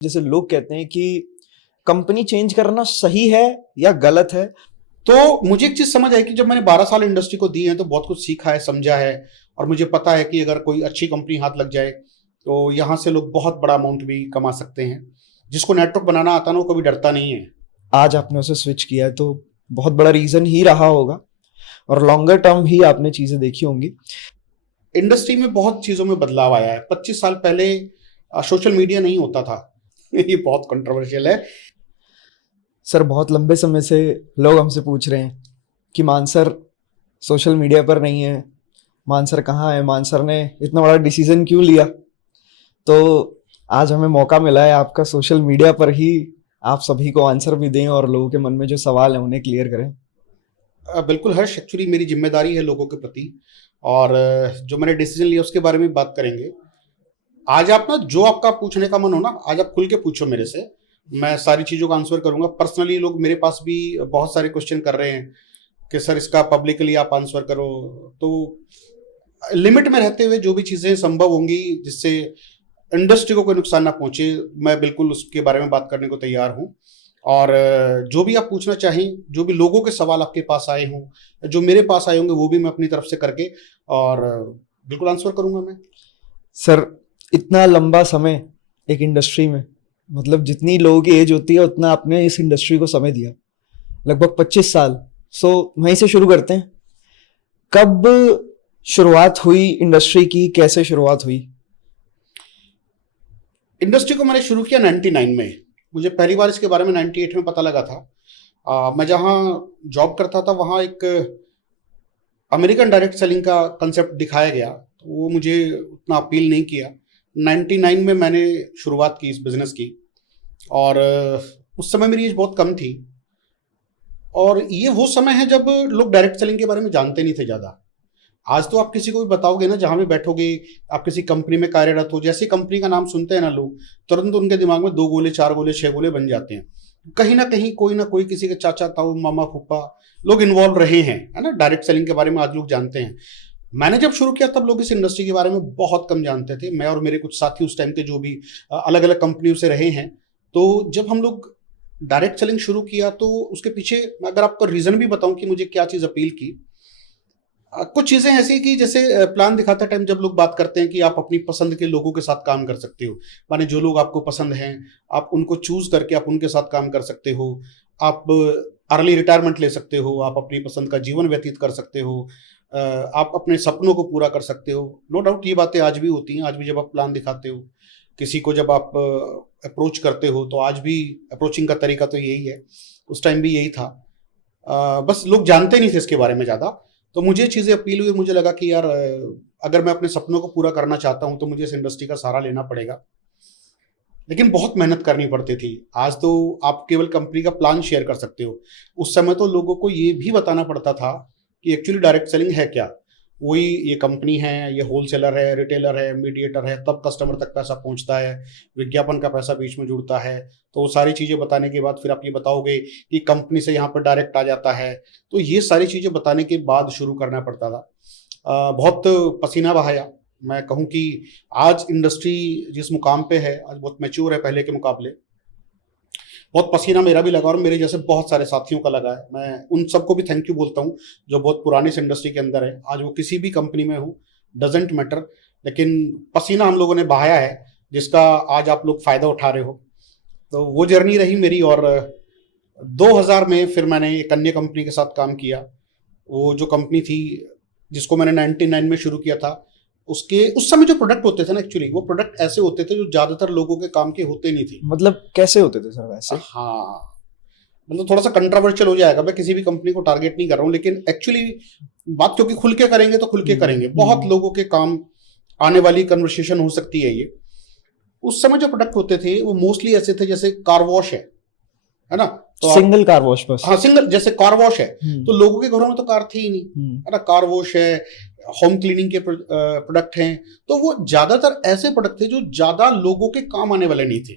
जैसे लोग कहते हैं कि कंपनी चेंज करना सही है या गलत है। तो मुझे एक चीज समझ आई कि जब मैंने 12 साल इंडस्ट्री को दी है तो बहुत कुछ सीखा है, समझा है, और मुझे पता है कि अगर कोई अच्छी कंपनी हाथ लग जाए तो यहाँ से लोग बहुत बड़ा अमाउंट भी कमा सकते हैं। जिसको नेटवर्क बनाना आता ना वो कभी डरता नहीं है। आज आपने उसे स्विच किया है तो बहुत बड़ा रीजन ही रहा होगा और लॉन्गर टर्म ही आपने चीजें देखी होंगी। इंडस्ट्री में बहुत चीजों में बदलाव आया है। 25 साल पहले सोशल मीडिया नहीं होता था। ये बहुत कंट्रोवर्शियल है। सर, बहुत लंबे समय से लोग हमसे पूछ रहे हैं कि मानसर सोशल मीडिया पर नहीं है, मानसर कहाँ है, मानसर ने इतना बड़ा डिसीजन क्यों लिया। तो आज हमें मौका मिला है आपका सोशल मीडिया पर ही आप सभी को आंसर भी दें और लोगों के मन में जो सवाल है उन्हें क्लियर करें। बिल्कुल हर्ष, एक्चुअली मेरी जिम्मेदारी है लोगों के प्रति, और जो मैंने डिसीजन लिया उसके बारे में बात करेंगे। आज आप ना जो आपका पूछने का मन हो ना, आज आप खुल के पूछो मेरे से, मैं सारी चीज़ों का आंसर करूंगा। पर्सनली लोग मेरे पास भी बहुत सारे क्वेश्चन कर रहे हैं कि सर इसका पब्लिकली आप आंसर करो। तो लिमिट में रहते हुए जो भी चीज़ें संभव होंगी जिससे इंडस्ट्री को कोई नुकसान ना पहुंचे, मैं बिल्कुल उसके बारे में बात करने को तैयार हूँ। और जो भी आप पूछना चाहें, जो भी लोगों के सवाल आपके पास आए हों, जो मेरे पास आए होंगे, वो भी मैं अपनी तरफ से करके और बिल्कुल आंसर करूंगा मैं। सर, इतना लंबा समय एक इंडस्ट्री में, मतलब जितनी लोगों की एज होती है उतना आपने इस इंडस्ट्री को समय दिया, लगभग 25 साल। सो वहीं से शुरू करते हैं। कब शुरुआत हुई इंडस्ट्री की, कैसे शुरुआत हुई? इंडस्ट्री को मैंने शुरू किया 99 में। मुझे पहली बार इसके बारे में 98 में पता लगा था। मैं जहाँ जॉब करता था वहाँ एक अमेरिकन डायरेक्ट सेलिंग का कंसेप्ट दिखाया गया, तो वो मुझे उतना अपील नहीं किया। 99 में मैंने शुरुआत की इस बिज़नेस की, और उस समय मेरी एज बहुत कम थी। और ये वो समय है जब लोग डायरेक्ट सेलिंग के बारे में जानते नहीं थे ज़्यादा। आज तो आप किसी को भी बताओगे ना, जहाँ भी बैठोगे, आप किसी कंपनी में कार्यरत हो, जैसे कंपनी का नाम सुनते हैं ना लोग, तुरंत उनके दिमाग में 2 गोले 4 गोले 6 गोले बन जाते हैं। कहीं ना कहीं कोई ना कोई, किसी के चाचा ताऊ मामा फूफा लोग इन्वॉल्व रहे हैं, है ना। डायरेक्ट सेलिंग के बारे में आज लोग जानते हैं। मैंने जब शुरू किया तब लोग इस इंडस्ट्री के बारे में बहुत कम जानते थे। मैं और मेरे कुछ साथी उस टाइम के जो भी अलग अलग कंपनियों से रहे हैं। तो जब हम लोग डायरेक्ट सेलिंग शुरू किया तो उसके पीछे अगर आपको रीज़न भी बताऊं कि मुझे क्या चीज़ अपील की, कुछ चीज़ें ऐसी कि जैसे प्लान दिखाते टाइम जब लोग बात करते हैं कि आप अपनी पसंद के लोगों के साथ काम कर सकते हो, माने जो लोग आपको पसंद हैं आप उनको चूज करके आप उनके साथ काम कर सकते हो। आप अर्ली रिटायरमेंट ले सकते हो, आप अपनी पसंद का जीवन व्यतीत कर सकते हो, आप अपने सपनों को पूरा कर सकते हो। नो डाउट ये बातें आज भी होती हैं। आज भी जब आप प्लान दिखाते हो किसी को, जब आप अप्रोच करते हो, तो आज भी अप्रोचिंग का तरीका तो यही है, उस टाइम भी यही था। बस लोग जानते नहीं थे इसके बारे में ज़्यादा। तो मुझे चीज़ें अपील हुई, मुझे लगा कि यार अगर मैं अपने सपनों को पूरा करना चाहता हूँ तो मुझे इस इंडस्ट्री का सहारा लेना पड़ेगा। लेकिन बहुत मेहनत करनी पड़ती थी। आज तो आप केवल कंपनी का प्लान शेयर कर सकते हो, उस समय तो लोगों को ये भी बताना पड़ता था कि एक्चुअली डायरेक्ट सेलिंग है क्या। वही ये कंपनी है, ये होलसेलर है, रिटेलर है, मीडिएटर है, तब कस्टमर तक पैसा पहुंचता है, विज्ञापन का पैसा बीच में जुड़ता है। तो वो सारी चीज़ें बताने के बाद फिर आप ये बताओगे कि कंपनी से यहाँ पर डायरेक्ट आ जाता है। तो ये सारी चीज़ें बताने के बाद शुरू करना पड़ता था। बहुत पसीना बहाया। मैं कहूँ कि आज इंडस्ट्री जिस मुकाम पे है, आज बहुत मैच्योर है पहले के मुकाबले। बहुत पसीना मेरा भी लगा और मेरे जैसे बहुत सारे साथियों का लगा है। मैं उन सबको भी थैंक यू बोलता हूँ जो बहुत पुरानी इस इंडस्ट्री के अंदर है। आज वो किसी भी कंपनी में हो, डजेंट मैटर, लेकिन पसीना हम लोगों ने बहाया है जिसका आज आप लोग फ़ायदा उठा रहे हो। तो वो जर्नी रही मेरी। और 2000 में फिर मैंने एक अन्य कंपनी के साथ काम किया। वो जो कंपनी थी जिसको मैंने 99 में शुरू किया था, उसके उस समय जो प्रोडक्ट होते थे ना, एक्चुअली वो प्रोडक्ट ऐसे होते थे जो ज़्यादातर लोगों के काम के होते नहीं थे। मतलब कैसे होते थे सर वैसे? हाँ, मतलब थोड़ा सा कंट्रोवर्शियल हो जाएगा, मैं किसी भी कंपनी को टारगेट नहीं कर रहा हूँ, लेकिन एक्चुअली बात क्योंकि खुल के करेंगे तो खुल के करेंगे। बहुत लोगों के काम आने वाली कन्वर्सेशन हो सकती है ये। उस समय जो प्रोडक्ट होते थे वो मोस्टली ऐसे थे जैसे कार वॉश है ना। तो सिंगल कार वॉश बस? हाँ, सिंगल, जैसे कार वॉश है तो लोगों के घरों में तो कार थी ही नहीं, है ना। कार वॉश है, होम क्लीनिंग के प्रोडक्ट हैं, तो वो ज्यादातर ऐसे प्रोडक्ट थे जो ज्यादा लोगों के काम आने वाले नहीं थे।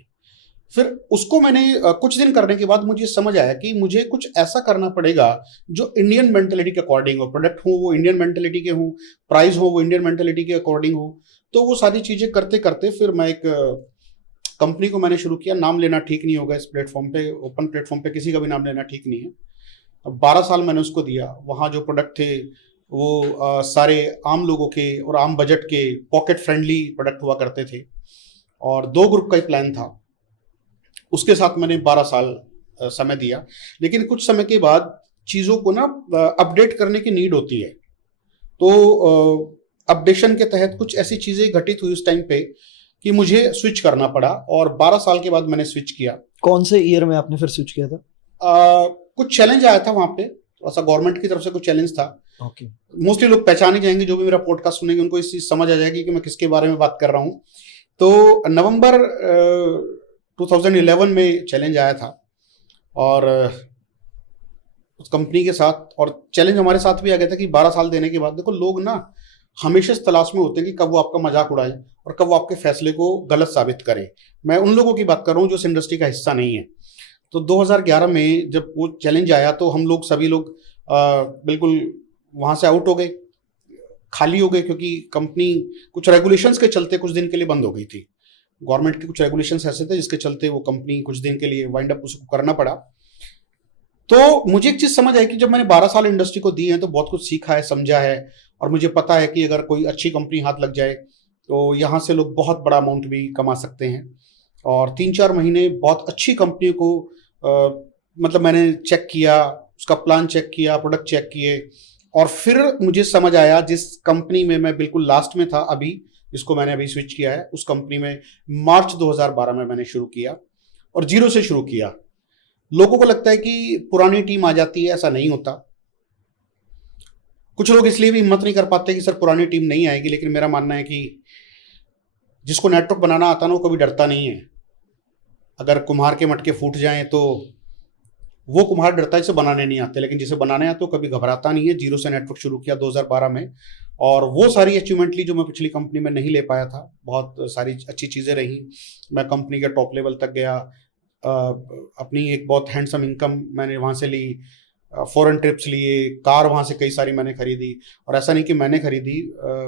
फिर उसको मैंने कुछ दिन करने के बाद मुझे समझ आया कि मुझे कुछ ऐसा करना पड़ेगा जो इंडियन मेंटेलिटी के अकॉर्डिंग हो। प्रोडक्ट हो वो इंडियन मेंटेलिटी के हो, प्राइस हो वो इंडियन मेंटेलिटी के अकॉर्डिंग हो। तो वो सारी चीजें करते करते फिर मैं एक कंपनी को मैंने शुरू किया। नाम लेना ठीक नहीं होगा इस प्लेटफॉर्म पे, ओपन प्लेटफॉर्म पे किसी का भी नाम लेना ठीक नहीं है। अब 12 साल मैंने उसको दिया। वहाँ जो प्रोडक्ट थे वो सारे आम लोगों के और आम बजट के पॉकेट फ्रेंडली प्रोडक्ट हुआ करते थे, और 2 ग्रुप का ही प्लान था। उसके साथ मैंने 12 साल समय दिया। लेकिन कुछ समय के बाद चीज़ों को ना अपडेट करने की नीड होती है, तो अपडेशन के तहत कुछ ऐसी चीज़ें घटित हुई उस टाइम पे कि मुझे स्विच करना पड़ा, और 12 साल के बाद मैंने स्विच किया। कौन से ईयर में आपने फिर स्विच किया था? कुछ चैलेंज आया था वहाँ पे, थोड़ा सा गवर्नमेंट की तरफ से कुछ चैलेंज था। ओके। मोस्टली लोग पहचान ही जाएंगे, जो भी मेरा पॉडकास्ट सुनेंगे उनको इस चीज़ समझ आ जाएगी कि मैं किसके बारे में बात कर रहा हूँ। तो नवंबर 2011 में चैलेंज आया था, और उस कंपनी के साथ, और चैलेंज हमारे साथ भी आ गया था कि 12 साल देने के बाद देखो लोग ना हमेशा इस तलाश में होते हैं कि कब वो आपका मजाक उड़ाए और कब वो आपके फैसले को गलत साबित करें। मैं उन लोगों की बात कर रहा हूँ जो इस इंडस्ट्री का हिस्सा नहीं है। तो 2011 में जब वो चैलेंज आया तो हम लोग सभी लोग बिल्कुल वहाँ से आउट हो गए, खाली हो गए, क्योंकि कंपनी कुछ रेगुलेशंस के चलते कुछ दिन के लिए बंद हो गई थी। गवर्नमेंट के कुछ रेगुलेशंस ऐसे थे जिसके चलते वो कंपनी कुछ दिन के लिए वाइंड अप उसको करना पड़ा। तो मुझे एक चीज़ समझ आई कि जब मैंने 12 साल इंडस्ट्री को दिए हैं तो बहुत कुछ सीखा है, समझा है, और मुझे पता है कि अगर कोई अच्छी कंपनी हाथ लग जाए तो यहाँ से लोग बहुत बड़ा अमाउंट भी कमा सकते हैं। और 3-4 महीने बहुत अच्छी कंपनियों को मतलब मैंने चेक किया, उसका प्लान चेक किया, प्रोडक्ट चेक किए, और फिर मुझे समझ आया जिस कंपनी में मैं बिल्कुल लास्ट में था अभी, जिसको मैंने अभी स्विच किया है, उस कंपनी में मार्च 2012 में मैंने शुरू किया, और जीरो से शुरू किया। लोगों को लगता है कि पुरानी टीम आ जाती है, ऐसा नहीं होता। कुछ लोग इसलिए भी हिम्मत नहीं कर पाते कि सर पुरानी टीम नहीं आएगी, लेकिन मेरा मानना है कि जिसको नेटवर्क बनाना आता ना वो कभी डरता नहीं है। अगर कुम्हार के मटके फूट जाएं तो वो कुम्हार डरता है, इसे बनाने नहीं आते, लेकिन जिसे बनाने आते तो कभी घबराता नहीं है। जीरो से नेटवर्क शुरू किया 2012 में, और वो सारी अचीवमेंट ली जो मैं पिछली कंपनी में नहीं ले पाया था। बहुत सारी अच्छी चीज़ें रही, मैं कंपनी के टॉप लेवल तक गया, अपनी एक बहुत हैंडसम इनकम मैंने वहाँ से ली, फॉरेन ट्रिप्स लिए, कार वहाँ से कई सारी मैंने खरीदी। और ऐसा नहीं कि मैंने खरीदी,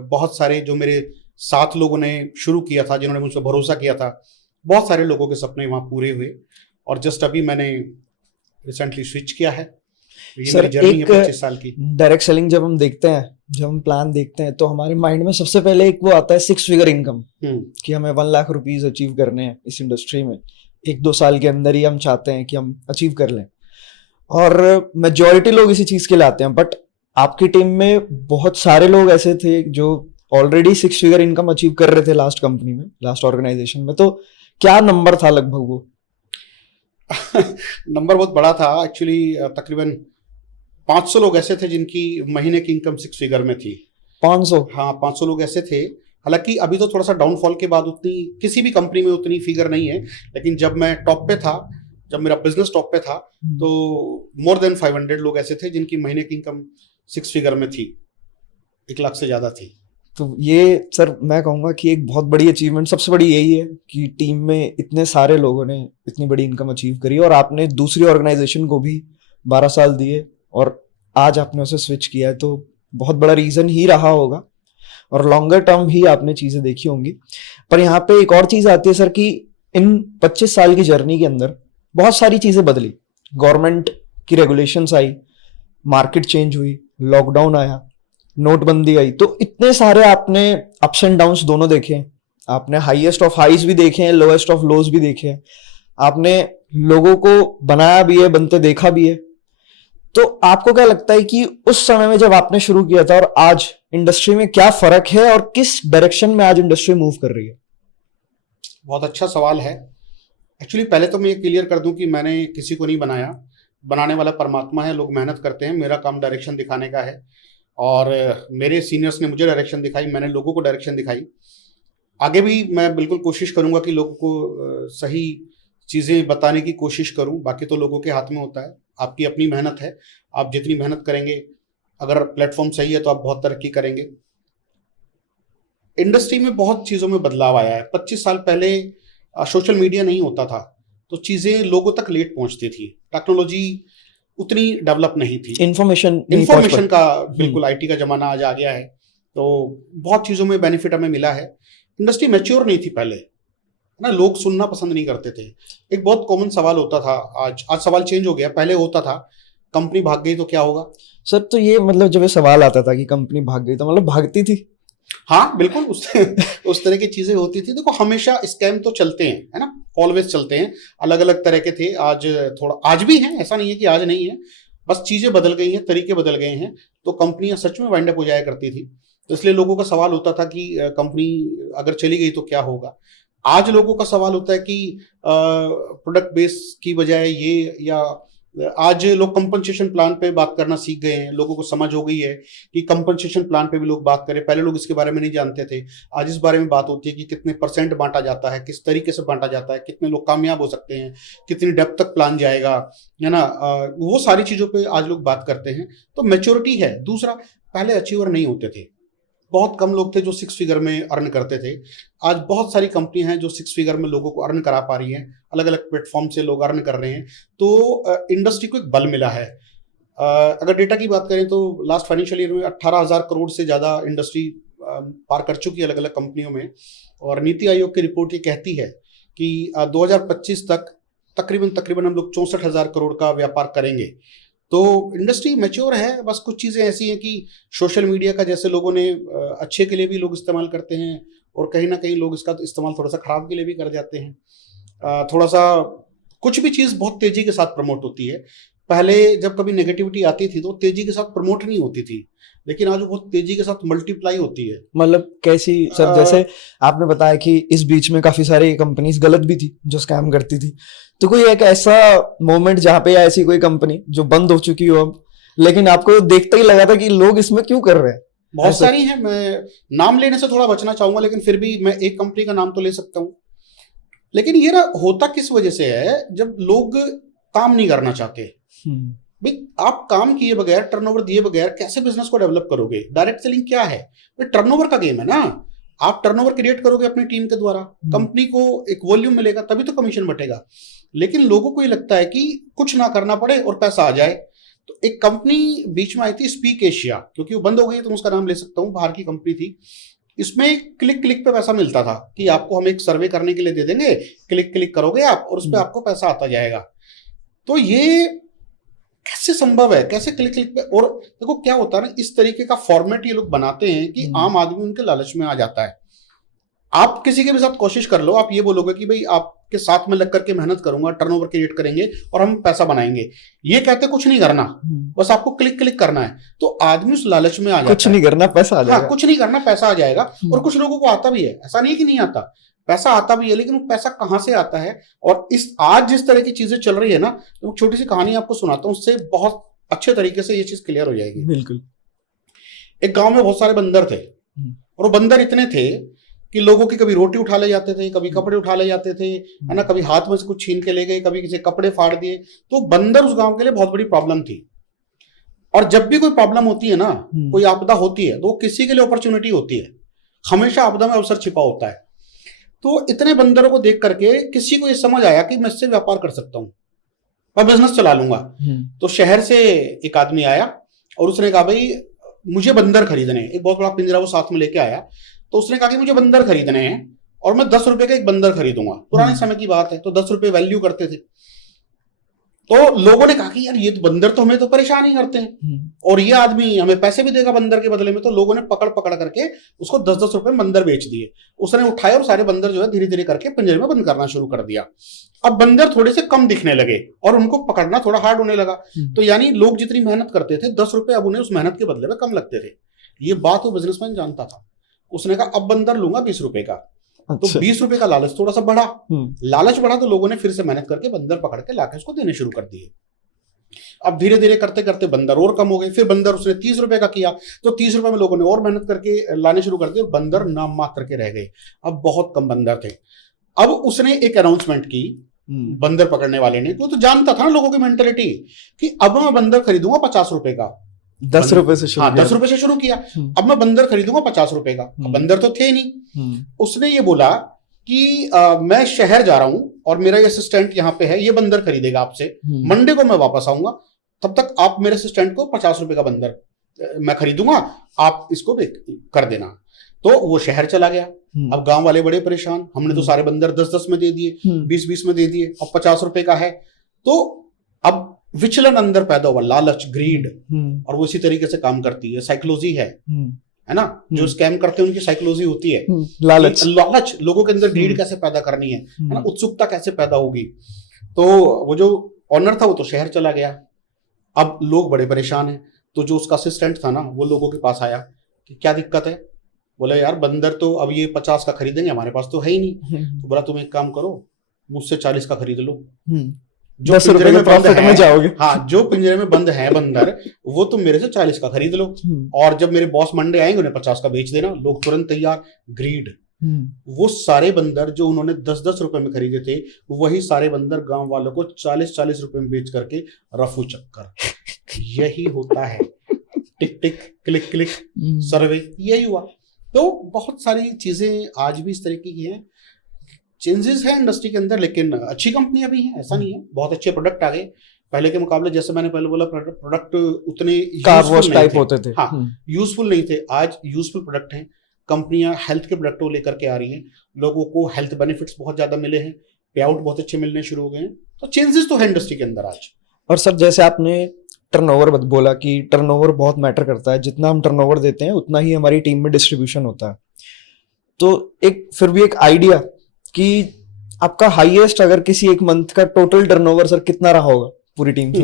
बहुत सारे जो मेरे साथ लोगों ने शुरू किया था, जिन्होंने मुझ पर भरोसा किया था, बहुत सारे लोगों के सपने वहाँ पूरे हुए। और जस्ट अभी मैंने रिसेंटली स्विच किया है। ये सर, मेरी जर्नी है 25 साल की। डायरेक्ट सेलिंग जब हम देखते हैं, जब हम प्लान देखते हैं, तो हमारे माइंड में सबसे पहले एक वो आता है 6 फिगर इनकम, कि हमें 1 लाख रुपीज अचीव करने हैं इस इंडस्ट्री में, 1-2 साल के अंदर ही हम चाहते हैं कि हम अचीव कर लें। और मेजॉरिटी लोग इसी चीज के लिए आते हैं, बट आपकी टीम में बहुत सारे लोग ऐसे थे जो ऑलरेडी 6 फिगर इनकम अचीव कर रहे थे लास्ट कंपनी में, लास्ट ऑर्गेनाइजेशन में। तो क्या नंबर था लगभग वो? नंबर बहुत बड़ा था एक्चुअली। तकरीबन 500 लोग ऐसे थे जिनकी महीने की इनकम 6 फिगर में थी। 500? हाँ, 500 लोग ऐसे थे। हालांकि अभी तो थोड़ा सा डाउनफॉल के बाद उतनी किसी भी कंपनी में उतनी फिगर नहीं है, लेकिन जब मैं टॉप पे था, जब मेरा बिजनेस टॉप पे था, तो मोर देन 500 लोग ऐसे थे जिनकी महीने की इनकम 6 फिगर में थी, 1 लाख से ज्यादा थी। तो ये सर मैं कहूँगा कि एक बहुत बड़ी अचीवमेंट, सबसे बड़ी यही है कि टीम में इतने सारे लोगों ने इतनी बड़ी इनकम अचीव करी, और आपने दूसरी ऑर्गेनाइजेशन को भी 12 साल दिए और आज आपने उसे स्विच किया है, तो बहुत बड़ा रीजन ही रहा होगा, और लॉन्गर टर्म ही आपने चीजें देखी होंगी। पर यहाँ पे एक और चीज आती है सर कि इन 25 साल की जर्नी के अंदर बहुत सारी चीजें बदली, गवर्नमेंट की रेगुलेशंस आई, मार्केट चेंज हुई, लॉकडाउन आया, नोटबंदी आई, तो इतने सारे आपने अप्स एंड डाउन्स दोनों देखे, आपने हाईएस्ट ऑफ हाईज भी देखे हैं, लोएस्ट ऑफ लोज भी देखे हैं, आपने लोगों को बनाया भी है, बनते देखा भी है। तो आपको क्या लगता है कि उस समय में जब आपने शुरू किया था और आज इंडस्ट्री में क्या फर्क है, और किस डायरेक्शन में आज इंडस्ट्री मूव कर रही है? बहुत अच्छा सवाल है। एक्चुअली पहले तो मैं ये क्लियर कर दूं कि मैंने किसी को नहीं बनाया, बनाने वाला परमात्मा है। लोग मेहनत करते हैं, मेरा काम डायरेक्शन दिखाने का है, और मेरे सीनियर्स ने मुझे डायरेक्शन दिखाई, मैंने लोगों को डायरेक्शन दिखाई। आगे भी मैं बिल्कुल कोशिश करूंगा कि लोगों को सही चीज़ें बताने की कोशिश करूं। बाकी तो लोगों के हाथ में होता है, आपकी अपनी मेहनत है। आप जितनी मेहनत करेंगे, अगर प्लेटफॉर्म सही है तो आप बहुत तरक्की करेंगे। इंडस्ट्री में बहुत चीज़ों में बदलाव आया है। 25 साल पहले सोशल मीडिया नहीं होता था, तो चीज़ें लोगों तक लेट पहुंचती थी, टेक्नोलॉजी उतनी डेवलप नहीं थी, इन्फॉर्मेशन का बिल्कुल आईटी का जमाना आज आ गया है, तो बहुत चीज़ों में बेनिफिट हमें मिला है। इंडस्ट्री मैच्योर नहीं थी पहले, ना, लोग सुनना पसंद नहीं करते थे। एक बहुत कॉमन सवाल होता था, आज सवाल चेंज हो गया, पहले होता था कंपनी भाग गई तो क्या होगा। सर तो ये मतलब जब ये सवाल आता था कि कंपनी भाग गई तो मतलब भागती थी? हाँ बिल्कुल, उस तरह की चीजें होती थी। देखो हमेशा स्कैम तो चलते हैं, है ना, ऑलवेज चलते हैं, अलग अलग तरह के थे। आज भी हैं, ऐसा नहीं है कि आज नहीं है, बस चीजें बदल गई हैं, तरीके बदल गए हैं। तो कंपनियां सच में वाइंड अप हो जाया करती थी, तो इसलिए लोगों का सवाल होता था कि कंपनी अगर चली गई तो क्या होगा। आज लोगों का सवाल होता है कि प्रोडक्ट बेस की बजाय ये, या आज लोग कंपनसेशन प्लान पे बात करना सीख गए हैं। लोगों को समझ हो गई है कि कंपनसेशन प्लान पे भी लोग बात करें। पहले लोग इसके बारे में नहीं जानते थे, आज इस बारे में बात होती है कि कितने परसेंट बांटा जाता है, किस तरीके से बांटा जाता है, कितने लोग कामयाब हो सकते हैं, कितनी डेप्थ तक प्लान जाएगा, है ना। वो सारी चीजों पे आज लोग बात करते हैं, तो मैच्योरिटी है। दूसरा, पहले अचीवर नहीं होते थे, बहुत कम लोग थे जो 6 फिगर में अर्न करते थे। आज बहुत सारी कंपनियां हैं जो 6 फिगर में लोगों को अर्न करा पा रही हैं, अलग अलग प्लेटफॉर्म से लोग अर्न कर रहे हैं। तो इंडस्ट्री को एक बल मिला है। अगर डेटा की बात करें तो लास्ट फाइनेंशियल ईयर में 18,000 करोड़ से ज़्यादा इंडस्ट्री पार कर चुकी है अलग अलग कंपनियों में। और नीति आयोग की रिपोर्ट ये कहती है कि 2025 तक तकरीबन हम लोग 64,000 करोड़ का व्यापार करेंगे। तो इंडस्ट्री मैच्योर है, बस कुछ चीज़ें ऐसी हैं कि सोशल मीडिया का जैसे लोगों ने अच्छे के लिए भी लोग इस्तेमाल करते हैं, और कहीं ना कहीं लोग इसका इस्तेमाल थोड़ा सा खराब के लिए भी कर जाते हैं। थोड़ा सा कुछ भी चीज़ बहुत तेज़ी के साथ प्रमोट होती है। पहले जब कभी नेगेटिविटी आती थी तो तेज़ी के साथ प्रमोट नहीं होती थी, लेकिन आज वो बहुत तेज़ी के साथ मल्टीप्लाई होती है। मतलब कैसी सर? जैसे आपने बताया कि इस बीच में काफी सारी कंपनीज गलत भी थी जो स्कैम करती थी, तो कोई एक ऐसा मोमेंट जहाँ पे, या ऐसी कोई कंपनी जो बंद हो चुकी हो अब, लेकिन आपको देखते ही लगा था कि लोग इसमें क्यों कर रहे हैं? बहुत सारी हैं, मैं नाम लेने से थोड़ा बचना चाहूंगा, लेकिन फिर भी मैं एक कंपनी का नाम तो ले सकता हूँ। लेकिन ये ना होता किस वजह से है, जब लोग काम नहीं करना चाहते। भाई आप काम किए बगैर, टर्नओवर दिए बगैर कैसे बिजनेस को डेवलप करोगे? डायरेक्ट सेलिंग क्या है? भाई टर्नओवर का गेम है ना। आप टर्नओवर क्रिएट करोगे अपनी टीम के द्वारा, कंपनी को एक वॉल्यूम मिलेगा, तभी तो कमीशन बटेगा। लेकिन लोगों को ये लगता है कि कुछ ना करना पड़े और पैसा आ जाए। तो एक कंपनी बीच में आई थी, स्पीक एशिया, क्योंकि वो बंद हो गई तो उसका नाम ले सकता हूँ, बाहर की कंपनी थी। इसमें क्लिक क्लिक पे पैसा मिलता था कि आपको हम एक सर्वे करने के लिए दे देंगे, क्लिक क्लिक करोगे आप और उस पर आपको पैसा आता जाएगा। तो ये कैसे संभव है? कैसे क्लिक क्लिक पे? और देखो क्या होता है ना, इस तरीके का फॉर्मेट ये लोग बनाते हैं कि आम आदमी उनके लालच में आ जाता है। आप किसी के भी साथ कोशिश कर लो, आप ये बोलोगे कि भाई आपके साथ में लग करके मेहनत करूंगा, टर्नओवर क्रिएट करेंगे और हम पैसा बनाएंगे। ये कहते कुछ नहीं करना, बस आपको क्लिक क्लिक करना है। तो आदमी उस लालच में आ जाता है, कुछ नहीं करना पैसा आ जाएगा। हाँ, कुछ नहीं करना पैसा आ जाएगा। और कुछ लोगों को आता भी है, ऐसा नहीं है कि नहीं आता, पैसा आता भी है, लेकिन वो पैसा कहां से आता है? और इस आज जिस तरह की चीजें चल रही है ना, तो छोटी सी कहानी आपको सुनाता हूँ, उससे बहुत अच्छे तरीके से ये चीज क्लियर हो जाएगी। बिल्कुल। एक गांव में बहुत सारे बंदर थे, और वो बंदर इतने थे कि लोगों की कभी रोटी उठा ले जाते थे, कभी कपड़े उठा ले जाते थे, है ना, कभी हाथ में से कुछ छीन के ले गए, कभी किसी कपड़े फाड़ दिए। तो बंदर उस गांव के लिए बहुत बड़ी प्रॉब्लम थी। और जब भी कोई प्रॉब्लम होती है ना, कोई आपदा होती है, तो किसी के लिए अपॉर्चुनिटी होती है। हमेशा आपदा में अवसर छिपा होता है। तो इतने बंदरों को देख करके किसी को ये समझ आया कि मैं इससे व्यापार कर सकता हूं, मैं बिजनेस चला लूंगा। तो शहर से एक आदमी आया और उसने कहा भाई मुझे बंदर खरीदने हैं। एक बहुत बड़ा पिंजरा वो साथ में लेके आया। तो उसने कहा कि मुझे बंदर खरीदने हैं और मैं 10 रुपए का एक बंदर खरीदूंगा। पुराने समय की बात है, तो 10 रुपए वैल्यू करते थे। तो लोगों ने कहा कि यार ये तो बंदर तो हमें तो परेशान ही करते हैं, और ये आदमी हमें पैसे भी देगा बंदर के बदले में। तो लोगों ने पकड़ पकड़ करके उसको 10-10 रुपए बंदर बेच दिए। उसने उठाए और सारे बंदर जो है धीरे धीरे करके पिंजरे में बंद करना शुरू कर दिया। अब बंदर थोड़े से कम दिखने लगे और उनको पकड़ना थोड़ा हार्ड होने लगा। तो यानी लोग जितनी मेहनत करते थे, 10 रुपए अब उन्हें उस मेहनत के बदले में कम लगते थे। ये बात वो बिजनेसमैन जानता था। उसने कहा अब बंदर लूंगा 20 रुपए का। तो 20 रुपए का लालच थोड़ा सा बढ़ा। लालच बढ़ा तो लोगों ने फिर से मेहनत करके बंदर पकड़ के लाके उसको देने शुरू कर दिए। अब धीरे धीरे करते करते बंदर और कम हो गए। फिर बंदर उसने 30 रुपए का किया, तो 30 रुपए में लोगों ने और मेहनत करके लाने शुरू कर दिए। बंदर नाम मात्र के रह गए, अब बहुत कम बंदर थे। अब उसने एक अनाउंसमेंट की, बंदर पकड़ने वाले ने, तो जानता था ना लोगों की मेंटेलिटी कि अब मैं बंदर खरीदूंगा 50 रुपए का। 10 रुपए से शुरू, हाँ 10 रुपए से शुरू किया। अब मैं बंदर खरीदूंगा 50 रुपए का। बंदर तो थे नहीं। उसने ये बोला कि मैं शहर जा रहा हूं और मेरा ये असिस्टेंट यहाँ पे है, ये बंदर खरीदेगा आपसे, मंडे को मैं वापस आऊंगा, तब तक आप मेरे असिस्टेंट को 50 रुपए का बंदर मैं खरीदूंगा, आप इसको कर देना। तो वो शहर चला गया। अब गांव वाले बड़े परेशान, हमने तो सारे बंदर 10-10 में दे दिए, 20-20 में दे दिए, अब 50 रुपए का है। तो अब विचलन अंदर पैदा हुआ, लालच, ग्रीड, और वो इसी तरीके से काम करती है। साइकोलॉजी है ना, जो स्कैम करते हैं उनकी साइकोलॉजी होती है लालच, लोगों के अंदर ग्रीड कैसे पैदा करनी है ना, उत्सुकता कैसे पैदा होगी। तो वो जो ऑनर था वो तो शहर चला गया, अब लोग बड़े परेशान हैं। तो जो उसका असिस्टेंट था ना, वो लोगों के पास आया कि क्या दिक्कत है। बोले यार बंदर तो अब ये 50 का खरीदेंगे, हमारे पास तो है ही नहीं। तो बोला तुम एक काम करो, मुझसे 40 का खरीद लो, जो पिंजरे में बंद है, जाओगे। हाँ, जो पिंजरे में बंद है बंदर, वो तुम मेरे से 40 का खरीद लो, और जब मेरे बॉस मंडे आएंगे उन्हें 50 का बेच देना। लोग तुरंत तैयार, ग्रीड। वो सारे बंदर जो उन्होंने 10-10 रुपए में खरीदे थे, वही सारे बंदर गांव वालों को 40-40 रुपए में बेच करके रफू चक्कर। यही होता है, टिक टिक क्लिक क्लिक सर्वे, यही हुआ। तो बहुत सारी चीजें आज भी इस तरीके की हैं, चेंजेस है इंडस्ट्री के अंदर, लेकिन अच्छी कंपनियां भी हैं, ऐसा नहीं है। बहुत अच्छे प्रोडक्ट आ गए पहले के मुकाबले। जैसे मैंने पहले बोला, प्रोडक्ट उतने यूजफुल टाइप होते थे, हाँ, यूजफुल नहीं थे। आज यूजफुल प्रोडक्ट हैं, कंपनियां हेल्थ के प्रोडक्ट को लेकर के आ रही हैं, लोगों को हेल्थ बेनिफिट्स बहुत ज्यादा मिले हैं, पे आउट बहुत अच्छे मिलने शुरू हो गए हैं। तो चेंजेस तो है इंडस्ट्री के अंदर आज। और सर जैसे आपने टर्नओवर बोला कि टर्नओवर बहुत मैटर करता है, जितना हम टर्नओवर देते हैं उतना ही हमारी टीम में डिस्ट्रीब्यूशन होता है। तो एक फिर भी एक आइडिया कि आपका हाईएस्ट अगर किसी एक मंथ का टोटल टर्नओवर सर कितना रहा होगा पूरी टीम से?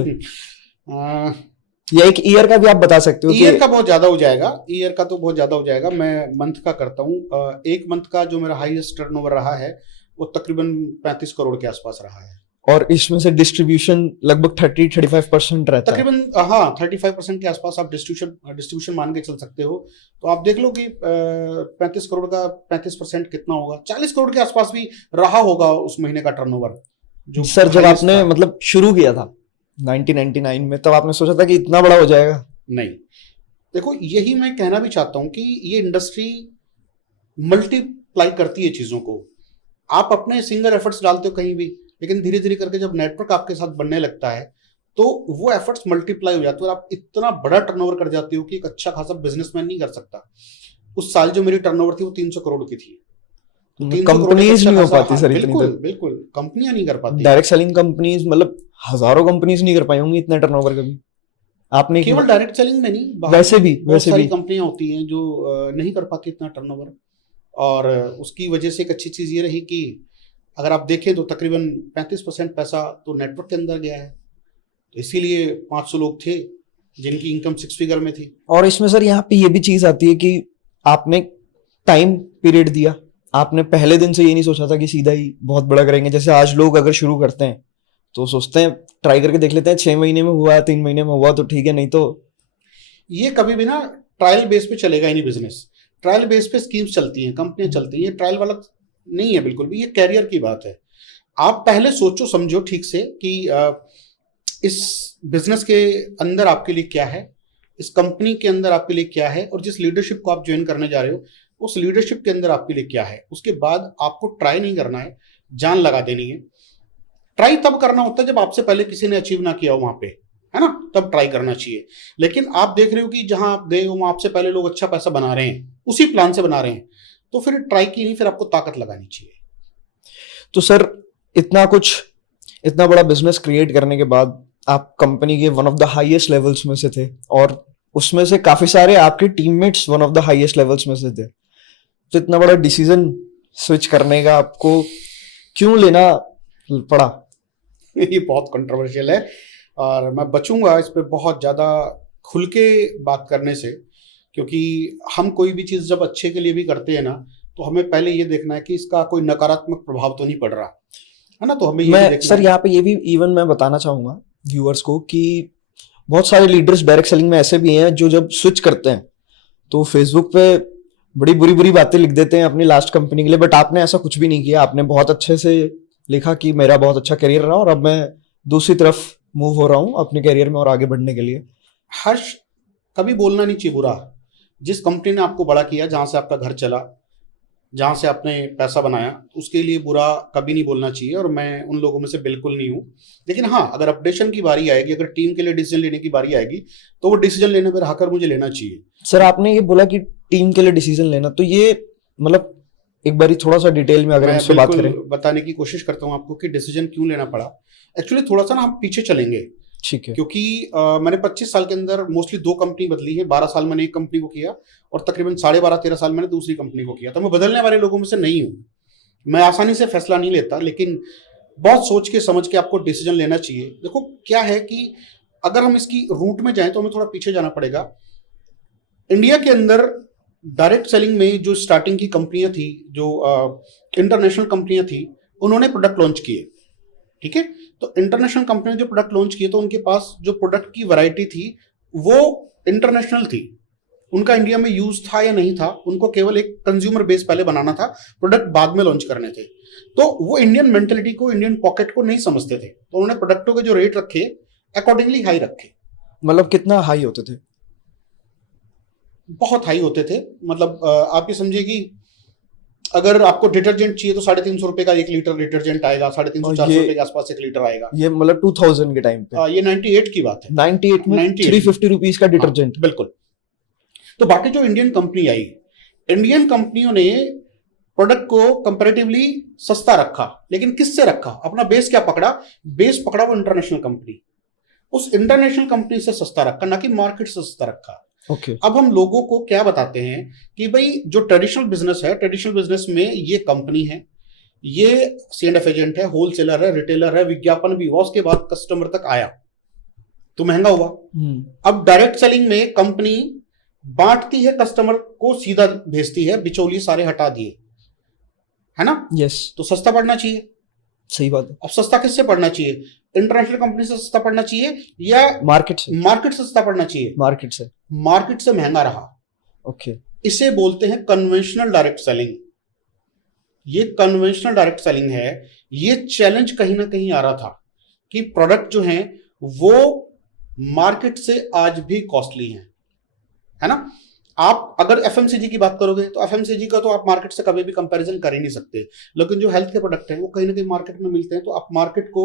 या एक ईयर का भी आप बता सकते हो? ईयर का बहुत ज्यादा हो जाएगा, ईयर का तो बहुत ज्यादा हो जाएगा। मैं मंथ का करता हूँ। एक मंथ का जो मेरा हाईएस्ट टर्नओवर रहा है वो तकरीबन 35 करोड़ के आसपास रहा है। और इसमें से डिस्ट्रीब्यूशन लगभग 30-35% रहता है तकरीबन। हाँ, 35% के आसपास आप डिस्ट्रीब्यूशन मान के चल सकते हो। तो आप देख लो कि 35 करोड़ का 35% कितना होगा, 40 करोड़ के आसपास भी रहा होगा उस महीने का टर्नओवर। जो सर जब आपने मतलब शुरू किया था 1999 में, तब आपने सोचा था कि इतना बड़ा हो जाएगा? नहीं, देखो यही मैं कहना भी चाहता हूं कि ये इंडस्ट्री मल्टीप्लाई करती है चीजों को। आप अपने सिंगल एफर्ट्स डालते हो कहीं भी, लेकिन धीरे धीरे करके जब नेटवर्क आपके साथ बनने लगता है तो वो एफर्ट्स मल्टीप्लाई हो जाते हैं और आप इतना बड़ा टर्नओवर कर जाते हो कि एक अच्छा खासा बिजनेसमैन नहीं कर सकता। उस साल जो मेरी टर्नओवर थी वो 300 करोड़ की थी। कंपनीज नहीं हो पाती सर, बिल्कुल बिल्कुल कंपनियां नहीं कर पाती। डायरेक्ट सेलिंग कंपनीज मतलब हजारों कंपनीज नहीं कर पाई होंगी इतना टर्नओवर कभी। आपने केवल डायरेक्ट सेलिंग में नहीं, वैसे भी सारी कंपनियां होती हैं जो नहीं कर पाती इतना टर्नओवर। और उसकी वजह से एक अच्छी चीज ये रही कि अगर आप देखें तो तकरीबन 35% पैसा तो नेटवर्क के अंदर गया है। तो इसीलिए 500 लोग थे जिनकी इनकम 6 फिगर में थी। और इसमें सर यहाँ पे ये भी चीज आती है कि आपने टाइम पीरियड दिया, आपने पहले दिन से ये नहीं सोचा था कि सीधा ही बहुत बड़ा करेंगे। जैसे आज लोग अगर शुरू करते हैं तो सोचते हैं ट्राई करके देख लेते हैं, 6 महीने में हुआ, 3 महीने में हुआ तो ठीक है, नहीं तो ये कभी भी ना ट्रायल बेस पे चलेगा ही नहीं बिजनेस। ट्रायल बेस पे स्कीम्स चलती हैं, कंपनियां चलती हैं, ट्रायल वाला नहीं है बिल्कुल भी। ये कैरियर की बात है। आप पहले सोचो समझो ठीक से कि इस बिजनेस के अंदर आपके लिए क्या है, इस कंपनी के अंदर आपके लिए क्या है, और जिस लीडरशिप को आप ज्वाइन करने जा रहे हो उस लीडरशिप के अंदर आपके लिए क्या है। उसके बाद आपको ट्राई नहीं करना है, जान लगा देनी है। ट्राई तब करना होता है जब आपसे पहले किसी ने अचीव ना किया हो वहां पे, है ना, तब ट्राई करना चाहिए। लेकिन आप देख रहे हो कि जहां आप गए हो वहां आपसे पहले लोग अच्छा पैसा बना रहे हैं, उसी प्लान से बना रहे हैं, तो फिर ट्राई की नहीं, फिर आपको ताकत लगानी चाहिए। तो सर इतना बड़ा बिजनेस क्रिएट करने के बाद आप कंपनी के one of the highest levels में से थे, और उसमें से काफी सारे आपके teammates one of the highest levels में से थे। तो इतना बड़ा डिसीजन स्विच करने का आपको क्यों लेना पड़ा? ये बहुत कंट्रोवर्शियल है और मैं बचूंगा इस पे बहुत ज्यादा खुल के बात करने से, क्योंकि हम कोई भी चीज जब अच्छे के लिए भी करते हैं ना, तो हमें पहले ये देखना है कि इसका कोई नकारात्मक प्रभाव तो नहीं पड़ रहा है ना। तो हमें ये देखना सर यहाँ पे ये भी इवन मैं बताना चाहूंगा व्यूअर्स को कि बहुत सारे लीडर्स डायरेक्ट सेलिंग में ऐसे भी हैं जो जब स्विच करते हैं तो फेसबुक पे बड़ी बुरी बुरी बातें लिख देते हैं अपनी लास्ट कंपनी के लिए। बट आपने ऐसा कुछ भी नहीं किया, आपने बहुत अच्छे से लिखा कि मेरा बहुत अच्छा करियर रहा और अब मैं दूसरी तरफ मूव हो रहा हूँ अपने करियर में और आगे बढ़ने के लिए। हर्ष, कभी बोलना नहीं चाहिए बुरा। जिस कंपनी ने आपको बड़ा किया, जहां से आपका घर चला, जहां से आपने पैसा बनाया, उसके लिए बुरा कभी नहीं बोलना चाहिए, और मैं उन लोगों में से बिल्कुल नहीं हूं। लेकिन हाँ, अगर अपडेशन की बारी आएगी, अगर टीम के लिए डिसीजन लेने की बारी आएगी, तो वो डिसीजन लेने पर आकर मुझे लेना चाहिए। सर आपने ये बोला कि टीम के लिए डिसीजन लेना, तो ये मतलब एक बारी थोड़ा सा डिटेल में अगर हम मैं इस पे बात बिल्कुल करें। बताने की कोशिश करता हूँ आपको कि डिसीजन क्यों लेना पड़ा। एक्चुअली थोड़ा सा ना हम पीछे चलेंगे, ठीक है। क्योंकि मैंने 25 साल के अंदर मोस्टली 2 कंपनी बदली है। 12 साल मैंने एक कंपनी को किया और तकरीबन 12.5-13 साल मैंने दूसरी कंपनी को किया। तो मैं बदलने वाले लोगों में से नहीं हूँ। मैं आसानी से फैसला नहीं लेता, लेकिन बहुत सोच के समझ के आपको डिसीजन लेना चाहिए। देखो क्या है कि अगर हम इसकी रूट में जाएं तो हमें थोड़ा पीछे जाना पड़ेगा। इंडिया के अंदर डायरेक्ट सेलिंग में जो स्टार्टिंग की कंपनियां थी, जो इंटरनेशनल कंपनियां थी, उन्होंने प्रोडक्ट लॉन्च किए, ठीक है। तो इंटरनेशनल कंपनी ने जो प्रोडक्ट लॉन्च किए तो उनके पास जो प्रोडक्ट की वैरायटी थी वो इंटरनेशनल थी। उनका इंडिया में यूज था या नहीं था, उनको केवल एक कंज्यूमर बेस पहले बनाना था, प्रोडक्ट बाद में लॉन्च करने थे। तो वो इंडियन मेंटेलिटी को, इंडियन पॉकेट को नहीं समझते थे, तो उन्होंने प्रोडक्टों के जो रेट रखे अकॉर्डिंगली हाई रखे। मतलब कितना हाई होते थे? बहुत हाई होते थे। मतलब आप ये समझिए कि अगर आपको डिटर्जेंट चाहिए तो 350 रुपए का 1 लीटर डिटर्जेंट आएगा, 350-400 रुपए के आसपास 1 लीटर आएगा। ये मतलब 2000 के टाइम पे? ये 98 की बात है। 98 में 98 350 रुपीज का डिटर्जेंट? बिल्कुल। तो बाकी जो इंडियन कंपनी आई, इंडियन कंपनियों ने प्रोडक्ट को कंपैरेटिवली सस्ता रखा, लेकिन किससे रखा? अपना बेस क्या पकड़ा? बेस पकड़ा वो इंटरनेशनल कंपनी, उस इंटरनेशनल कंपनी से सस्ता रखा, ना कि मार्केट से सस्ता रखा। ओके। अब हम लोगों को क्या बताते हैं कि भाई जो ट्रेडिशनल बिजनेस है, ट्रेडिशनल बिजनेस में ये कंपनी है, ये C&F एजेंट है, होलसेलर है, रिटेलर है, विज्ञापन भी हुआ, उसके बाद कस्टमर तक आया तो महंगा हुआ। अब डायरेक्ट सेलिंग में कंपनी बांटती है, कस्टमर को सीधा भेजती है, बिचौलिए सारे हटा दिए, है ना? यस। तो सस्ता पड़ना चाहिए। सही बात है। अब सस्ता किससे पड़ना चाहिए? इंटरनेशनल कंपनी से सस्ता पड़ना चाहिए या मार्केट से? मार्केट से सस्ता पड़ना चाहिए। मार्केट से। मार्केट से महंगा रहा। ओके। इसे बोलते हैं कन्वेंशनल डायरेक्ट सेलिंग। ये कन्वेंशनल डायरेक्ट सेलिंग है। ये चैलेंज कहीं ना कहीं आ रहा था कि प्रोडक्ट जो हैं वो मार्केट से आज भी कॉस्टली हैं, है ना? आप अगर एफएमसीजी की बात करोगे तो एफएमसीजी का तो आप मार्केट से कभी भी कंपैरिजन कर ही नहीं सकते, लेकिन जो हेल्थ के प्रोडक्ट हैं वो कहीं ना कहीं मार्केट में मिलते हैं, तो आप मार्केट को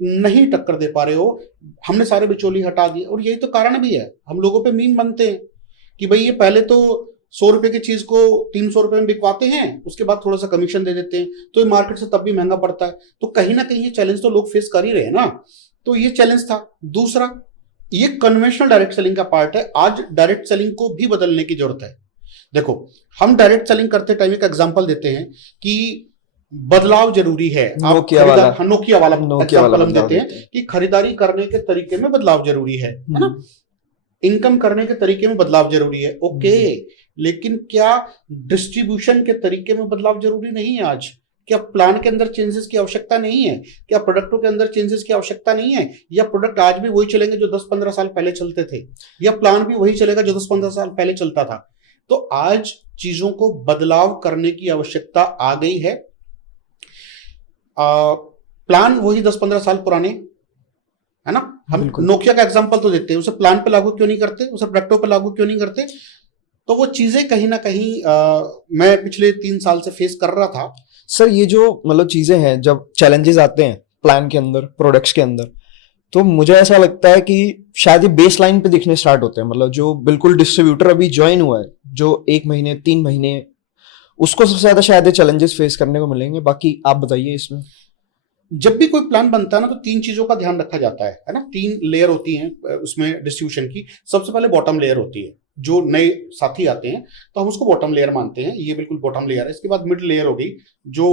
नहीं टक्कर दे पा रहे हो। हमने सारे बिचौली हटा दिए, और यही तो कारण भी है। हम लोगों पे मीम बनते हैं कि भाई ये पहले तो 100 रुपए की चीज को 300 रुपए में बिकवाते हैं, उसके बाद थोड़ा सा कमीशन दे देते हैं, तो ये मार्केट से तब भी महंगा पड़ता है। तो कहीं ना कहीं ये चैलेंज तो लोग फेस कर ही रहे हैं ना। तो ये चैलेंज था। दूसरा, ये कन्वेंशनल डायरेक्ट सेलिंग का पार्ट है। आज डायरेक्ट सेलिंग को भी बदलने की जरूरत है। देखो, हम डायरेक्ट सेलिंग करते टाइम एक एग्जांपल देते हैं कि बदलाव जरूरी है। नोकिया वाला एग्जांपल हम देते हैं कि खरीदारी करने के तरीके में बदलाव जरूरी है ना? इनकम करने के तरीके में बदलाव जरूरी है, ओके। लेकिन क्या डिस्ट्रीब्यूशन के तरीके में बदलाव जरूरी नहीं है आज? क्या प्लान के अंदर चेंजेस की आवश्यकता नहीं है? क्या प्रोडक्टों के अंदर चेंजेस की आवश्यकता नहीं है? या प्रोडक्ट आज भी वही चलेंगे जो 10-15 साल पहले चलते थे? या प्लान भी वही चलेगा जो 10-15 साल पहले चलता था? तो आज चीजों को बदलाव करने की आवश्यकता आ गई है। प्लान वही 10-15 साल पुराने, है ना? हम नोकिया का एग्जांपल तो देते हैं, उसे प्लान पे लागू क्यों नहीं करते? उसे प्रोडक्टों पे लागू क्यों नहीं करते? तो वो चीजें कहीं ना कहीं मैं पिछले 3 साल से फेस कर रहा था। सर, ये जो मतलब चीजें हैं, जब चैलेंजेस आते हैं प्लान के अंदर, प्रोडक्ट्स के अंदर, तो मुझे ऐसा लगता है कि शायद ये बेस लाइन पे दिखने स्टार्ट होते हैं। मतलब जो बिल्कुल डिस्ट्रीब्यूटर अभी ज्वाइन हुआ है, जो 1 महीने 3 महीने, उसको सबसे ज्यादा शायद ये चैलेंजेस फेस करने को मिलेंगे। बाकी आप बताइए इसमें। जब भी कोई प्लान बनता है ना, तो 3 चीजों का ध्यान रखा जाता है ना? 3 लेयर होती हैं उसमें डिस्ट्रीब्यूशन की। सबसे पहले बॉटम लेयर होती है। जो नए साथी आते हैं तो हम उसको बॉटम लेयर मानते हैं, ये बिल्कुल बॉटम लेयर है। इसके बाद मिड लेयर हो गई, जो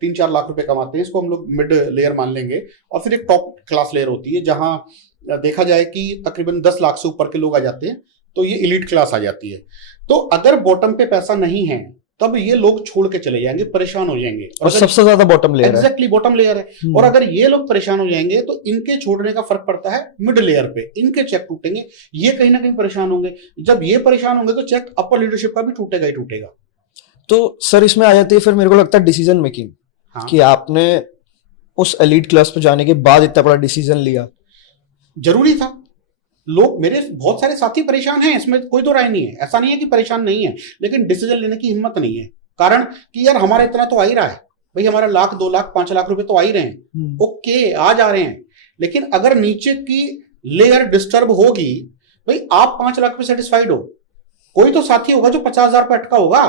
3-4 लाख रुपए कमाते हैं, इसको हम लोग मिड लेयर मान लेंगे। और फिर एक टॉप क्लास लेयर होती है, जहां देखा जाए कि तकरीबन 10 लाख से ऊपर के लोग आ जाते हैं, तो ये एलीट क्लास आ जाती है। तो अगर बॉटम पे पैसा नहीं है तब ये लोग छोड़ के चले जाएंगे, परेशान हो जाएंगे। और सबसे ज्यादा बॉटम लेयर है। एग्जैक्टली, बॉटम लेयर है। और अगर ये लोग परेशान हो जाएंगे तो इनके छोड़ने का फर्क पड़ता है मिड लेयर पे। इनके चेक टूटेंगे, ये कहीं ना कहीं परेशान होंगे। जब ये परेशान होंगे तो चेक अपर लीडरशिप का भी टूटेगा ही टूटेगा। तो सर, इसमें आ जाती है फिर मेरे को लगता है डिसीजन मेकिंग। हाँ। कि आपने उस एलीट क्लास पे जाने के बाद इतना बड़ा डिसीजन लिया, जरूरी था। लोग, मेरे बहुत सारे साथी परेशान हैं, इसमें कोई तो राय नहीं है। ऐसा नहीं है कि परेशान नहीं है, लेकिन डिसीजन लेने की हिम्मत नहीं है। कारण कि यार हमारा इतना तो आ ही रहा है भाई, हमारा 1 लाख 2 लाख 5 लाख रुपए तो आ ही रहे हैं, ओके, आ जा रहे हैं। लेकिन अगर नीचे की लेयर डिस्टर्ब होगी, भाई आप 5 लाख पे सेटिस्फाइड हो, कोई तो साथी होगा जो 50,000 पे अटका होगा।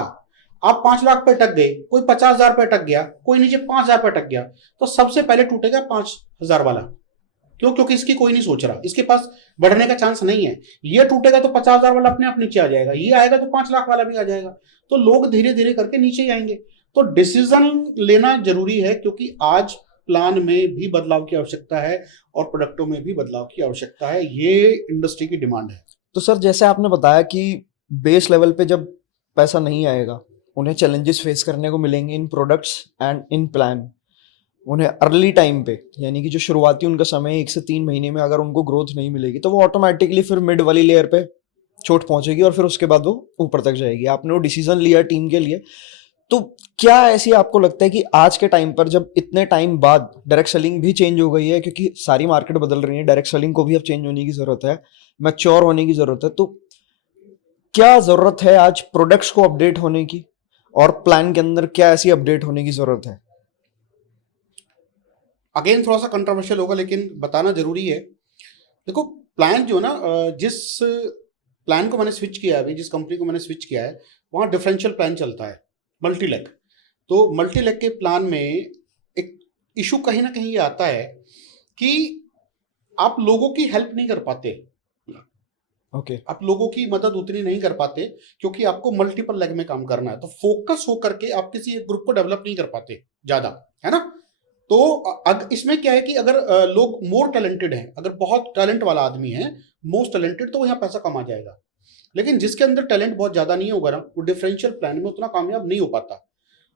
आप 5 लाख पे अटक गए, कोई 50,000 पे अटक गया, कोई नीचे 5,000 पे अटक गया, तो सबसे पहले टूटेगा 5,000 वाला। क्यों? क्योंकि इसकी कोई नहीं सोच रहा, इसके पास बढ़ने का चांस नहीं है। ये टूटेगा तो 50,000 वाला अपने आप नीचे आ जाएगा, ये आएगा तो 5 लाख वाला भी आ जाएगा, तो लोग धीरे धीरे करके नीचे ही आएंगे। तो डिसीजन लेना जरूरी है, क्योंकि आज प्लान में भी बदलाव की आवश्यकता है और प्रोडक्टों में भी बदलाव की आवश्यकता है। ये इंडस्ट्री की डिमांड है। तो सर जैसे आपने बताया कि बेस लेवल पे जब पैसा नहीं आएगा, उन्हें चैलेंजेस फेस करने को मिलेंगे इन प्रोडक्ट्स एंड इन प्लान। उन्हें अर्ली टाइम पे, यानी कि जो शुरुआती उनका समय 1 से 3 महीने में अगर उनको ग्रोथ नहीं मिलेगी, तो वो ऑटोमेटिकली फिर मिड वाली लेयर पे चोट पहुंचेगी और फिर उसके बाद वो ऊपर तक जाएगी। आपने वो डिसीजन लिया टीम के लिए, तो क्या ऐसी आपको लगता है कि आज के टाइम पर जब इतने टाइम बाद डायरेक्ट सेलिंग भी चेंज हो गई है, क्योंकि सारी मार्केट बदल रही है, डायरेक्ट सेलिंग को भी अब चेंज होने की जरूरत है, मैच्योर होने की जरूरत है, तो क्या जरूरत है आज प्रोडक्ट्स को अपडेट होने की, और प्लान के अंदर क्या ऐसी अपडेट होने की जरूरत है? अगेन थोड़ा सा कंट्रोवर्शियल होगा, लेकिन बताना जरूरी है। देखो, प्लान जो ना, जिस प्लान को मैंने स्विच किया है अभी, जिस कंपनी को मैंने स्विच किया है, वहाँ डिफरेंशियल प्लान चलता है, मल्टीलेग। तो मल्टीलेग के प्लान में एक इशू कहीं ना कहीं ये आता है कि आप लोगों की हेल्प नहीं कर पाते। ओके। आप लोगों की मदद उतनी नहीं कर पाते, क्योंकि आपको मल्टीपल लेग में काम करना है। तो फोकस होकर के आप किसी एक ग्रुप को डेवलप नहीं कर पाते ज्यादा, है ना। तो इसमें क्या है कि अगर लोग मोर टैलेंटेड हैं, अगर बहुत टैलेंट वाला आदमी है, मोस्ट टैलेंटेड, तो यहाँ पैसा कमा जाएगा। लेकिन जिसके अंदर टैलेंट बहुत ज्यादा नहीं होगा ना, वो डिफरेंशियल प्लान में उतना कामयाब नहीं हो पाता।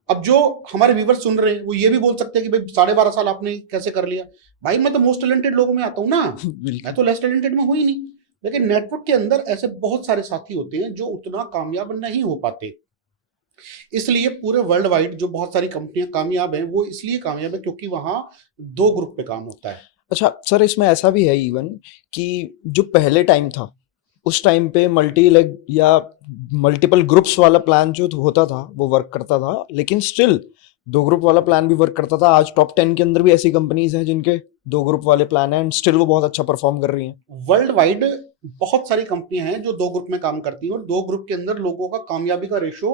अब जो हमारे व्यूवर्स सुन रहे हैं, वो ये भी बोल सकते हैं कि भाई 12.5 साल आपने कैसे कर लिया। भाई मैं तो मोस्ट टैलेंटेड लोगों में आता हूँ ना, मैं तो लेस टैलेंटेड में हूँ ही नहीं। लेकिन नेटवर्क के अंदर ऐसे बहुत सारे साथी होते हैं जो उतना कामयाब नहीं हो पाते। इसलिए पूरे वर्ल्ड वाइड जो बहुत सारी कंपनियां कामयाब हैं, वो इसलिए कामयाब है क्योंकि वहां 2 ग्रुप पे काम होता है। अच्छा सर, इसमें ऐसा भी है इवन कि जो पहले टाइम था, उस टाइम पे मल्टी लेग या मल्टीपल ग्रुप्स वाला प्लान जो होता था वो वर्क करता था, लेकिन स्टिल 2 ग्रुप वाला प्लान भी वर्क करता था। आज टॉप 10 के अंदर भी ऐसी कंपनीज हैं जिनके 2 ग्रुप वाले प्लान हैं एंड स्टिल वो बहुत अच्छा परफॉर्म कर रही हैं। वर्ल्ड वाइड बहुत सारी कंपनियां हैं जो 2 ग्रुप में काम करती हैं, और 2 ग्रुप के अंदर लोगों का कामयाबी का रेशो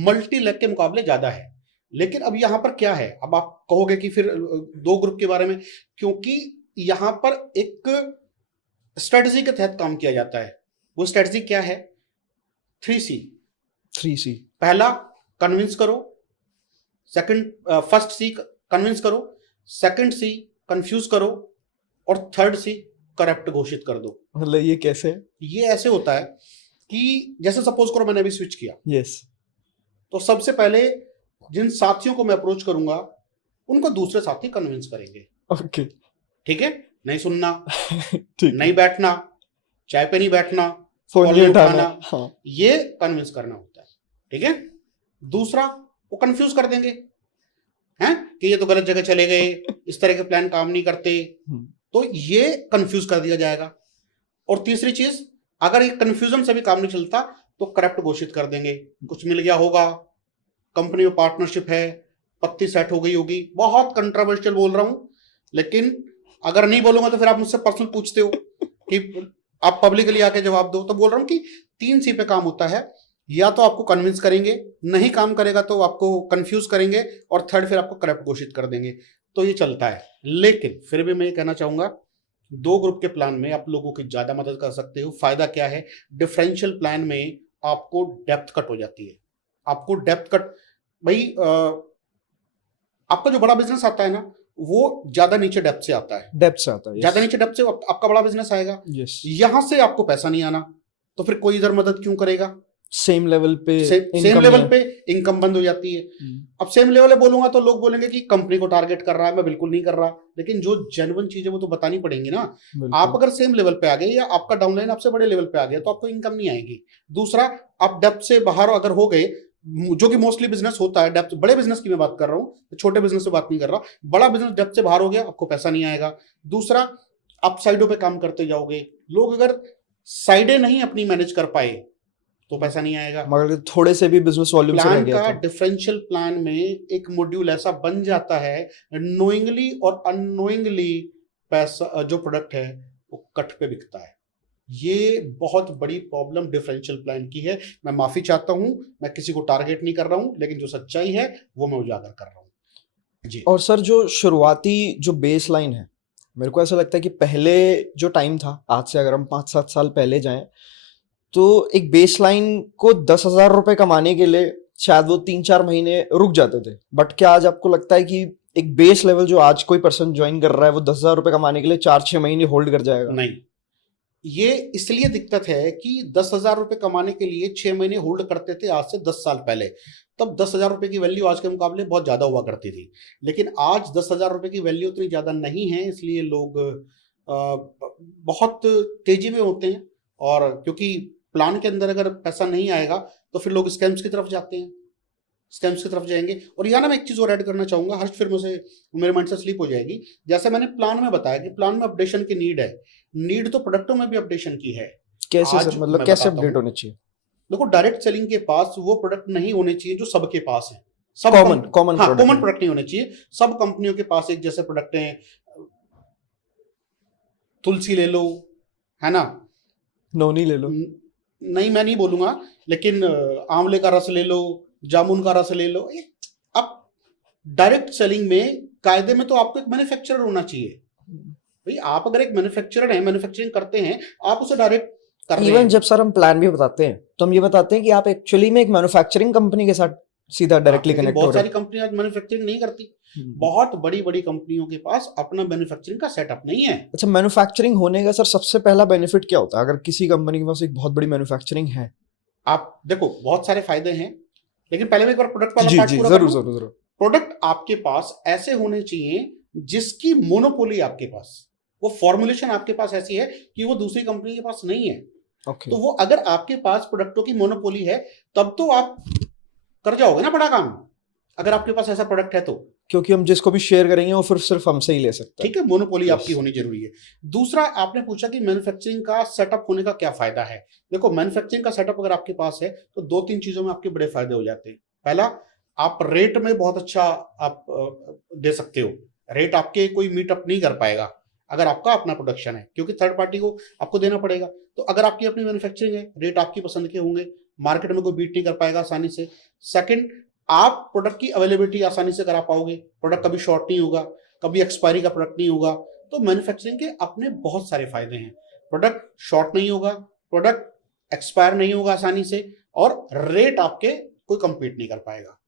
मल्टी लेग के मुकाबले ज्यादा है। लेकिन अब यहां पर क्या है, अब आप कहोगे कि फिर 2 ग्रुप के बारे में, क्योंकि यहां पर एक स्ट्रेटजी के तहत काम किया जाता है। वो स्ट्रेटजी क्या है? 3C। 3C। पहला, कन्विंस करो। फर्स्ट C, कन्विंस करो। सेकंड C, कंफ्यूज करो। और थर्ड C, करप्ट घोषित कर दो। मतलब ये कैसे? ये ऐसे होता है कि जैसे सपोज करो मैंने अभी स्विच किया, यस। तो सबसे पहले जिन साथियों को मैं अप्रोच करूंगा, उनको दूसरे साथी कन्विंस करेंगे। ओके। ठीक है, नहीं सुनना, ठीक, नहीं बैठना, चाय पे नहीं बैठना, फोन कॉल नहीं नहीं उठाना। उठाना, हाँ। ये कन्विंस करना होता है। ठीक है। दूसरा, वो कंफ्यूज कर देंगे हैं कि ये तो गलत जगह चले गए, इस तरह के प्लान काम नहीं करते, तो ये कंफ्यूज कर दिया जाएगा। और तीसरी चीज, अगर ये कंफ्यूजन से भी काम नहीं चलता, तो करप्ट घोषित कर देंगे। कुछ मिल गया होगा, कंपनी में पार्टनरशिप है, पत्ती सेट हो गई होगी। बहुत कंट्रोवर्शियल बोल रहा हूं, लेकिन अगर नहीं बोलूंगा तो फिर आप मुझसे पर्सनल पूछते हो कि आप पब्लिकली आके जवाब दो। तो बोल रहा हूं कि 3C पे काम होता है। या तो आपको कन्विंस करेंगे, नहीं काम करेगा तो आपको कंफ्यूज करेंगे, और थर्ड फिर आपको करप्ट घोषित कर देंगे। तो ये चलता है। लेकिन फिर भी मैं ये कहना चाहूंगा, 2 ग्रुप के प्लान में आप लोगों की ज्यादा मदद कर सकते हो। फायदा क्या है? डिफरेंशियल प्लान में आपको डेप्थ कट हो जाती है। आपको डेप्थ कट, भाई आपका जो बड़ा बिजनेस आता है ना, वो ज्यादा नीचे डेप्थ से आता है। डेप्थ से आता है, ज्यादा नीचे डेप्थ से आपका बड़ा बिजनेस आएगा। यस। यहां से आपको पैसा नहीं आना, तो फिर कोई इधर मदद क्यों करेगा? सेम लेवल पे सेम लेवल पे इनकम बंद हो जाती है। अब सेम लेवल पे बोलूंगा तो लोग बोलेंगे कि कंपनी को टारगेट कर रहा है। मैं बिल्कुल नहीं कर रहा, लेकिन जो जेन्युइन चीज है वो तो बतानी पड़ेंगी ना। आप अगर सेम लेवल पे आ गए, या आपका डाउनलाइन आपसे बड़े लेवल पे आ गया, तो आपको इनकम नहीं आएगी। दूसरा, आप डेप्थ से बाहर अगर हो गए, जो कि मोस्टली बिजनेस होता है डेप्थ, बड़े बिजनेस की मैं बात कर रहा हूँ, छोटे बिजनेस से बात नहीं कर रहा। बड़ा बिजनेस डेप्थ से बाहर हो गया, आपको पैसा नहीं आएगा। दूसरा, आप साइडों पे काम करते जाओगे। लोग अगर साइडें नहीं अपनी मैनेज कर पाए तो पैसा नहीं आएगा। मगर थोड़े से भी बिजनेस वॉल्यूम से रह प्लान गया का तो डिफरेंशियल प्लान में एक मॉड्यूल ऐसा बन जाता है, नोइंगली और अननोइंगली पैसा, जो प्रोडक्ट है वो कट पे बिकता है। ये बहुत बड़ी प्रॉब्लम डिफरेंशियल प्लान की है। मैं माफी चाहता हूं, मैं किसी को टारगेट नहीं कर रहा हूं, लेकिन जो सच्चाई है वो मैं उजागर कर रहा हूं जी। और सर जो शुरुआती जो बेस लाइन है, मेरे को ऐसा लगता है कि पहले जो टाइम था, आज से अगर हम 5-7 साल पहले जाएं, तो एक बेस लाइन को 10,000 रुपये कमाने के लिए शायद वो 3-4 महीने रुक जाते थे। बट क्या आज आपको लगता है कि एक बेस लेवल जो आज कोई पर्सन ज्वाइन कर रहा है वो 10,000 रुपये कमाने के लिए 4-6 महीने होल्ड कर जाएगा? नहीं, ये इसलिए दिक्कत है कि 10,000 रुपये कमाने के लिए 6 महीने होल्ड करते थे आज से 10 साल पहले। तब 10,000 रुपये की वैल्यू आज के मुकाबले बहुत ज़्यादा हुआ करती थी, लेकिन आज 10,000 रुपये की वैल्यू उतनी ज़्यादा नहीं है, इसलिए लोग बहुत तेजी में होते हैं। और क्योंकि प्लान के अंदर अगर पैसा नहीं आएगा तो फिर लोग स्कैम्स की तरफ जाते हैं, स्कैम्स की तरफ जाएंगे। और यहाँ ना मैं एक चीज़ और ऐड करना चाहूँगा, हर्ष, फिर मुझे मेरे माइंड से स्लिप हो जाएगी। जैसे मैंने प्लान में बताया कि प्लान में अपडेशन की नीड है, नीड तो प्रोडक्टों में भी अपडेशन की है। कैसे आज सर, मतलब मैं कैसे बताता अपडेट हूँ। होने चाहिए? देखो, डायरेक्ट सेलिंग के पास वो प्रोडक्ट नहीं होने चाहिए जो सबके पास है। कॉमन हाँ, प्रोडक्ट कॉमन है। प्रोडक्ट नहीं होने चाहिए। सब कंपनियों के पास एक जैसे प्रोडक्ट हैं। तुलसी ले लो, है ना, नोनी ले लो। नहीं मैं नहीं बोलूंगा, लेकिन आंवले का रस ले लो, जामुन का रस ले लो। अब डायरेक्ट सेलिंग में कायदे में तो आपको एक मैन्युफैक्चरर होना चाहिए। भाई, आप अगर एक मैन्युफैक्चरर हैं, मैन्युफैक्चरिंग करते हैं, आप उसे डायरेक्ट कर रहे इवन हैं। जब सर हम प्लान भी बताते हैं तो हम ये बताते हैं कि आप एक्चुअली में एक मैन्युफैक्चरिंग कंपनी के साथ सीधा डायरेक्टली लेकिन कनेक्ट हो बहुत रहे सारी कंपनियां आज मैन्युफैक्चरिंग नहीं करती। हो। बहुत बड़ी बड़ी कंपनियों के पास अपना मैन्युफैक्चरिंग का सेटअप नहीं है। अच्छा, मैन्युफैक्चरिंग होने का सर सबसे पहला बेनिफिट क्या होता है अगर किसी कंपनी के पास एक बहुत बड़ी मैन्युफैक्चरिंग है? आप देखो, बहुत सारे फायदे हैं, लेकिन पहले मैं एक बार प्रोडक्ट वाला जी पार्ट जी, पूरा जरूर कर लूं। जरूर जरूर। प्रोडक्ट आपके पास ऐसे होने चाहिए जिसकी मोनोपोली आपके पास, वो फॉर्मुलेशन आपके पास ऐसी है कि वो दूसरी कंपनी के पास नहीं है। ओके। तो वो अगर आपके पास प्रोडक्टों की मोनोपोली है, तब तो आप कर जाओगे ना बड़ा काम, अगर आपके पास ऐसा प्रोडक्ट है तो। क्योंकि हम जिसको भी शेयर करेंगे वो फिर सिर्फ हमसे ही ले सकते हैं। ठीक है, मोनोपोली Yes. आपकी होनी जरूरी है। दूसरा, आपने पूछा कि मैन्युफैक्चरिंग का सेटअप होने का क्या फायदा है। देखो, मैन्युफैक्चरिंग का सेटअप अगर आपके पास है तो 2-3 चीजों में आपके बड़े फायदे हो जाते हैं। पहला, आप रेट में बहुत अच्छा आप दे सकते हो। रेट आपके कोई मीटअप नहीं कर पाएगा अगर आपका अपना प्रोडक्शन है, क्योंकि थर्ड पार्टी को आपको देना पड़ेगा। तो अगर आपकी अपनी मैन्युफैक्चरिंग है, रेट आपकी पसंद के होंगे, मार्केट में कोई बीट नहीं कर पाएगा आसानी से। सेकंड, आप प्रोडक्ट की अवेलेबिलिटी आसानी से करा पाओगे, प्रोडक्ट कभी शॉर्ट नहीं होगा, कभी एक्सपायरी का प्रोडक्ट नहीं होगा। तो मैन्युफैक्चरिंग के अपने बहुत सारे फायदे हैं। प्रोडक्ट शॉर्ट नहीं होगा, प्रोडक्ट एक्सपायर नहीं होगा आसानी से, और रेट आपके कोई compete नहीं कर पाएगा।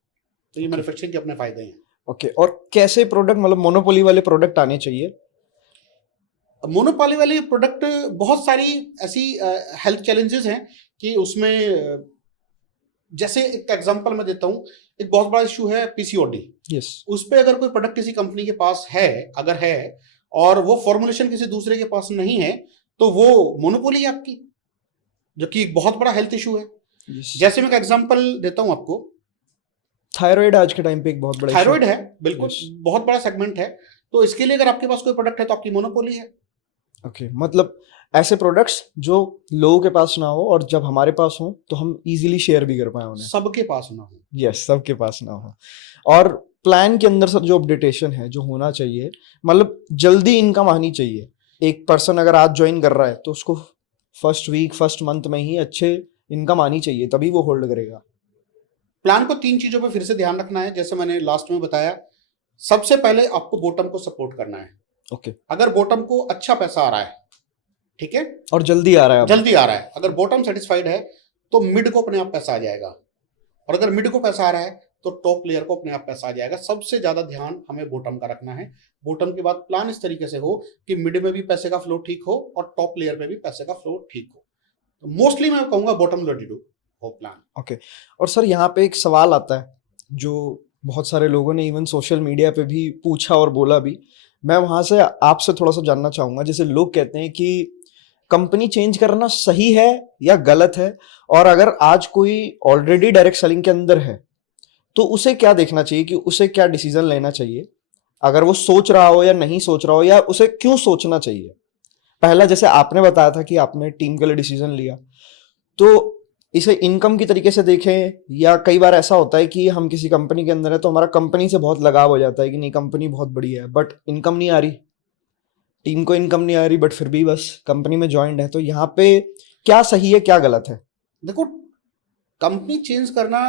तो ये मैन्युफैक्चरिंग के अपने फायदे हैं। ओके। और कैसे प्रोडक्ट, मतलब मोनोपोली वाले प्रोडक्ट आने चाहिए? मोनोपोली वाली प्रोडक्ट, बहुत सारी ऐसी हेल्थ चैलेंजेस हैं कि उसमें जैसे एक एग्जांपल मैं देता हूँ, एक बहुत बड़ा इशू है पीसीओडी। यस। उस पे अगर कोई प्रोडक्ट किसी कंपनी के पास है, अगर है, और वो फॉर्मुलेशन किसी दूसरे के पास नहीं है, तो वो मोनोपोली है आपकी, जो कि एक बहुत बड़ा हेल्थ इशू है। जैसे मैं एक एग्जांपल देता हूँ आपको, थायराइड आज के टाइम पे एक बहुत बड़ा थायराइड है, बिल्कुल Yes. बहुत बड़ा सेगमेंट है। तो इसके लिए अगर आपके पास कोई प्रोडक्ट है तो आपकी मोनोपोली है। ओके, मतलब ऐसे प्रोडक्ट्स जो लोगों के पास ना हो और जब हमारे पास हो तो हम इजीली शेयर भी कर पाए उन्हें। सबके पास ना हो। यस, सबके पास ना हो। और प्लान के अंदर सर जो अपडेटेशन है जो होना चाहिए, मतलब जल्दी इनकम आनी चाहिए। एक पर्सन अगर आज ज्वाइन कर रहा है तो उसको फर्स्ट वीक, फर्स्ट मंथ में ही अच्छे इनकम आनी चाहिए, तभी वो होल्ड करेगा। प्लान को 3 चीजों पे फिर से ध्यान रखना है, जैसे मैंने लास्ट में बताया। सबसे पहले आपको बॉटम को सपोर्ट करना है। ओके। अगर बॉटम को अच्छा पैसा आ रहा है, ठीक है, और जल्दी आ रहा है, जल्दी आ रहा है, अगर बॉटम सेटिस्फाइड है तो मिड को अपने आप पैसा आ जाएगा, और अगर मिड को पैसा आ रहा है तो टॉप प्लेयर को अपने आप पैसा आ जाएगा। सबसे ज्यादा ध्यान हमें बॉटम का रखना है। बॉटम के बाद प्लान इस तरीके से हो कि मिड में भी पैसे का फ्लो ठीक हो और टॉप प्लेयर पे भी पैसे का फ्लो ठीक हो। तो मोस्टली मैं कहूंगा बॉटम लोडेड हो प्लान। ओके। और सर यहाँ पे एक सवाल आता है जो बहुत सारे लोगों ने इवन सोशल मीडिया पे भी पूछा और बोला भी, मैं वहां से आपसे थोड़ा सा जानना चाहूंगा। जैसे लोग कहते हैं कि कंपनी चेंज करना सही है या गलत है, और अगर आज कोई ऑलरेडी डायरेक्ट सेलिंग के अंदर है तो उसे क्या देखना चाहिए, कि उसे क्या डिसीजन लेना चाहिए, अगर वो सोच रहा हो या नहीं सोच रहा हो, या उसे क्यों सोचना चाहिए? पहला, जैसे आपने बताया था कि आपने टीम के लिए डिसीजन लिया, तो इसे इनकम की तरीके से देखें, या कई बार ऐसा होता है कि हम किसी कंपनी के अंदर है तो हमारा कंपनी से बहुत लगाव हो जाता है कि नहीं कंपनी बहुत बड़ी है बट इनकम नहीं आ रही, टीम को इनकम नहीं आ रही बट फिर भी बस कंपनी में ज्वाइंड है, तो यहाँ पे क्या सही है क्या गलत है? देखो, कंपनी चेंज करना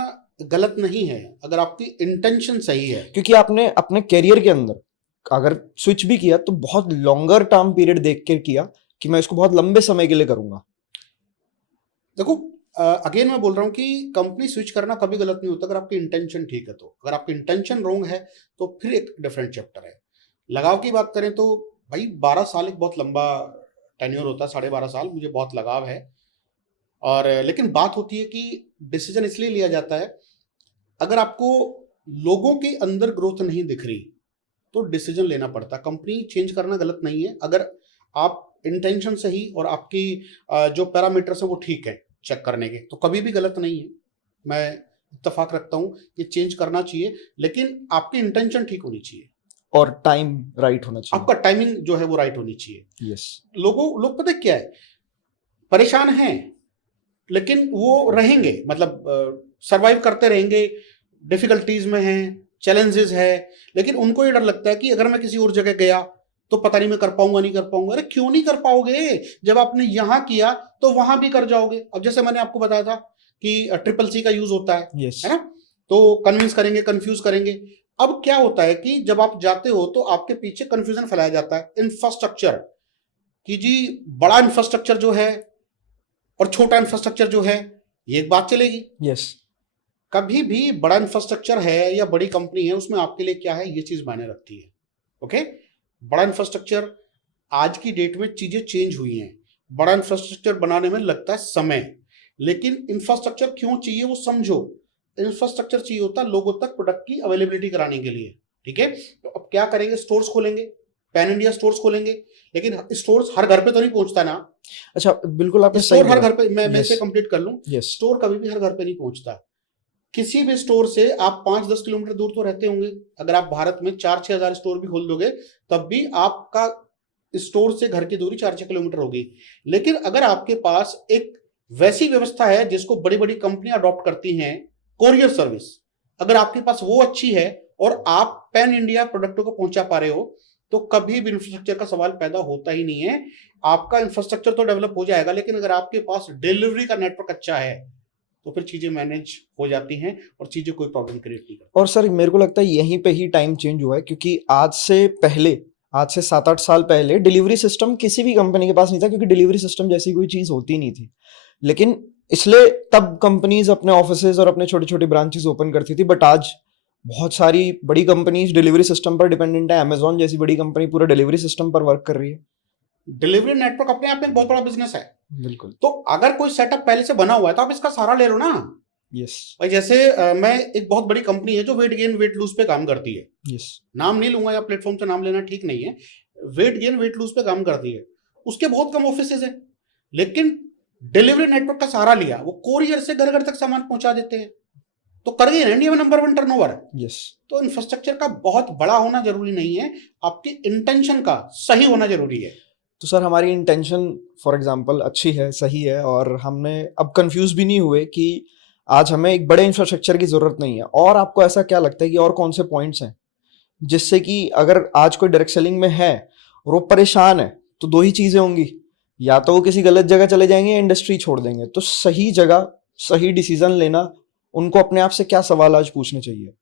गलत नहीं है अगर आपकी इंटेंशन सही है। क्योंकि आपने अपने करियर के अंदर अगर स्विच भी किया तो बहुत लॉन्गर टर्म पीरियड देख के किया कि मैं इसको बहुत लंबे समय के लिए करूंगा। देखो, अगेन मैं बोल रहा हूँ कि कंपनी स्विच करना कभी गलत नहीं होता अगर आपकी इंटेंशन ठीक है। तो अगर आपकी इंटेंशन रॉन्ग है तो फिर एक डिफरेंट चैप्टर है। लगाव की बात करें तो भाई 12 साल एक बहुत लंबा टेन्योर होता है, 12.5 साल मुझे बहुत लगाव है। और लेकिन बात होती है कि डिसीजन इसलिए लिया जाता है, अगर आपको लोगों के अंदर ग्रोथ नहीं दिख रही तो डिसीजन लेना पड़ता। कंपनी चेंज करना गलत नहीं है अगर आप इंटेंशन सही और आपकी जो पैरामीटर्स है वो ठीक है चेक करने के, तो कभी भी गलत नहीं है। मैं इत्तेफाक रखता हूँ कि चेंज करना चाहिए, लेकिन आपकी इंटेंशन ठीक होनी चाहिए और टाइम राइट होना चाहिए। आपका टाइमिंग जो है वो राइट होनी चाहिए। यस। लोग पता क्या है, परेशान हैं लेकिन वो रहेंगे, मतलब सरवाइव करते रहेंगे। डिफिकल्टीज में हैं, चैलेंजेस है, लेकिन उनको ये डर लगता है कि अगर मैं किसी और जगह गया तो पता नहीं मैं कर पाऊंगा नहीं कर पाऊंगा। अरे क्यों नहीं कर पाओगे? जब आपने यहां किया तो वहां भी कर जाओगे। अब जैसे मैंने आपको बताया था कि CCC का यूज होता है, यस। है ना? तो कन्विंस करेंगे, कंफ्यूज करेंगे। अब क्या होता है कि जब आप जाते हो तो आपके पीछे कंफ्यूजन फैलाया जाता है। इंफ्रास्ट्रक्चर कि जी बड़ा इंफ्रास्ट्रक्चर जो है और छोटा इंफ्रास्ट्रक्चर जो है, ये एक बात चलेगी। यस। कभी भी बड़ा इंफ्रास्ट्रक्चर है या बड़ी कंपनी है, उसमें आपके लिए क्या है ये चीज मायने रखती है। ओके, बड़ा इंफ्रास्ट्रक्चर, आज की डेट में चीजें चेंज हुई हैं। बड़ा इंफ्रास्ट्रक्चर बनाने में लगता है समय, लेकिन इंफ्रास्ट्रक्चर क्यों चाहिए वो समझो। इंफ्रास्ट्रक्चर चाहिए होता है लोगों तक प्रोडक्ट की अवेलेबिलिटी कराने के लिए, ठीक है? तो अब क्या करेंगे, स्टोर्स खोलेंगे, पैन इंडिया स्टोर्स खोलेंगे, लेकिन स्टोर्स हर घर पे तो नहीं पहुंचता ना। अच्छा, बिल्कुल आपने सही स्टोर हर बोला। घर पे, मैं Yes. इसे कंप्लीट कर लूं। Yes. स्टोर कभी भी हर घर पे नहीं पहुंचता। किसी भी स्टोर से आप 5-10 किलोमीटर दूर तो रहते होंगे। अगर आप भारत में 4-6 हजार स्टोर भी खोल दोगे तब भी आपका स्टोर से घर की दूरी 4-6 किलोमीटर होगी। लेकिन अगर आपके पास एक वैसी व्यवस्था है जिसको बड़ी बड़ी कंपनियां अडॉप्ट करती हैं, कोरियर सर्विस, अगर आपके पास वो अच्छी है और आप पैन इंडिया प्रोडक्टों को पहुंचा पा रहे हो, तो कभी भी इंफ्रास्ट्रक्चर का सवाल पैदा होता ही नहीं है। आपका इंफ्रास्ट्रक्चर तो डेवलप हो जाएगा, लेकिन अगर आपके पास डिलीवरी का नेटवर्क अच्छा है तो फिर चीजें मैनेज हो जाती हैं और चीजें कोई प्रॉब्लम क्रिएट नहीं करती। और सर मेरे को लगता है यहीं पे ही टाइम चेंज हुआ है, क्योंकि आज से 7-8 साल पहले डिलीवरी सिस्टम किसी भी कंपनी के पास नहीं था, क्योंकि डिलीवरी सिस्टम जैसी कोई चीज होती नहीं थी। लेकिन इसलिए तब कंपनीज अपने ऑफिसेज और अपने छोटे छोटे ब्रांचेस ओपन करती थी, बट आज बहुत सारी बड़ी कंपनीज डिलीवरी सिस्टम पर डिपेंडेंट है। अमेजॉन जैसी बड़ी कंपनी पूरा डिलीवरी सिस्टम पर वर्क कर रही है। डिलीवरी नेटवर्क अपने आप में एक बहुत बड़ा बिजनेस है। बिल्कुल। तो अगर कोई सेटअप पहले से बना हुआ है तो आप इसका सहारा ले लो ना। यस। भाई जैसे मैं एक बहुत बड़ी कंपनी है जो वेट गेन वेट लूज पे काम करती है। यस। नाम नहीं लूंगा या प्लेटफॉर्म से नाम लेना ठीक नहीं है। वेट गेन वेट लूज पे काम करती है, उसके बहुत कम ऑफिसेज हैं, लेकिन डिलीवरी नेटवर्क का सहारा लिया। वो कोरियर से घर घर तक सामान पहुंचा देते हैं, तो कर गए ना इंडिया में नंबर 1 टर्नओवर। यस। तो इंफ्रास्ट्रक्चर का बहुत बड़ा होना जरूरी नहीं है, आपकी इंटेंशन का सही होना जरूरी है। तो सर हमारी इंटेंशन फॉर एग्जांपल अच्छी है, सही है, और हमने अब कंफ्यूज भी नहीं हुए कि आज हमें एक बड़े इंफ्रास्ट्रक्चर की जरूरत नहीं है। और आपको ऐसा क्या लगता है कि और कौन से पॉइंट्स हैं जिससे कि अगर आज कोई डायरेक्ट सेलिंग में है और वो परेशान है, तो दो ही चीजें होंगी, या तो वो किसी गलत जगह चले जाएंगे या इंडस्ट्री छोड़ देंगे। तो सही जगह सही डिसीजन लेना, उनको अपने आप से क्या सवाल आज पूछने चाहिए?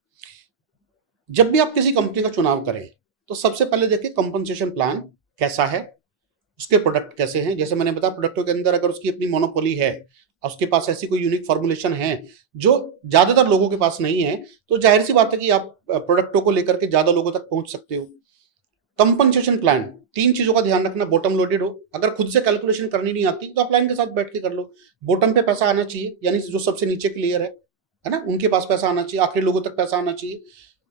जब भी आप किसी कंपनी का चुनाव करें तो सबसे पहले देखिए कंपनसेशन प्लान कैसा है, उसके प्रोडक्ट कैसे हैं। जैसे मैंने बताया, प्रोडक्टों के अंदर अगर उसकी अपनी मोनोपोली है, उसके पास ऐसी कोई यूनिक फॉर्मुलेशन है जो ज्यादातर लोगों के पास नहीं है, तो जाहिर सी बात है कि आप प्रोडक्टों को लेकर के ज्यादा लोगों तक पहुंच सकते हो। कंपनसेशन प्लान 3 चीजों का ध्यान रखना, बॉटम लोडेड हो। अगर खुद से कैलकुलेशन करनी नहीं आती तो आप लाइन के साथ बैठ के कर लो। बॉटम पे पैसा आना चाहिए, यानी जो सबसे नीचे की लेयर है ना, उनके पास पैसा आना चाहिए, आखिरी लोगों तक पैसा आना चाहिए,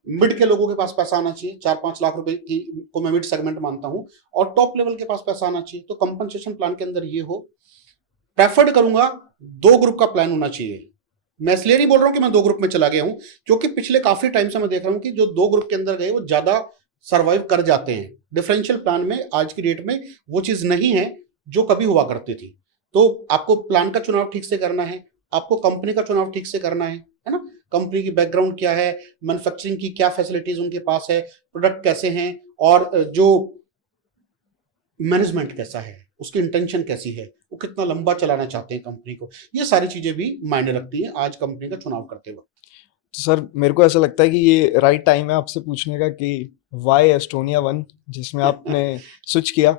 मिड के लोगों के पास पैसा आना चाहिए, 4-5 लाख रुपए की को मैं मिड सेगमेंट मानता हूं, और टॉप लेवल के पास पैसा आना चाहिए। तो कंपनसेशन प्लान के अंदर ये हो। प्रेफर्ड करूंगा 2 ग्रुप का प्लान होना चाहिए। मैं इसलिए नहीं बोल रहा हूं कि मैं 2 ग्रुप में चला गया हूं, क्योंकि पिछले काफी टाइम से मैं देख रहा हूं कि जो 2 ग्रुप के अंदर गए वो ज्यादा सर्वाइव कर जाते हैं। डिफरेंशियल प्लान में आज की डेट में वो चीज नहीं है जो कभी हुआ करती थी। तो आपको प्लान का चुनाव ठीक से करना है, आपको कंपनी का चुनाव ठीक से करना है ना। कंपनी की बैकग्राउंड क्या है, मैन्युफैक्चरिंग की क्या फैसिलिटीज उनके पास है, प्रोडक्ट कैसे हैं, और जो मैनेजमेंट कैसा है, उसकी इंटेंशन कैसी है, वो कितना लंबा चलाना चाहते हैं कंपनी को, ये सारी चीजें भी मायने रखती हैं आज कंपनी का चुनाव करते वक्त। तो सर मेरे को ऐसा लगता है कि ये राइट टाइम है आपसे पूछने का कि वाई एस्टोनिया वन, जिसमें आपने स्विच किया।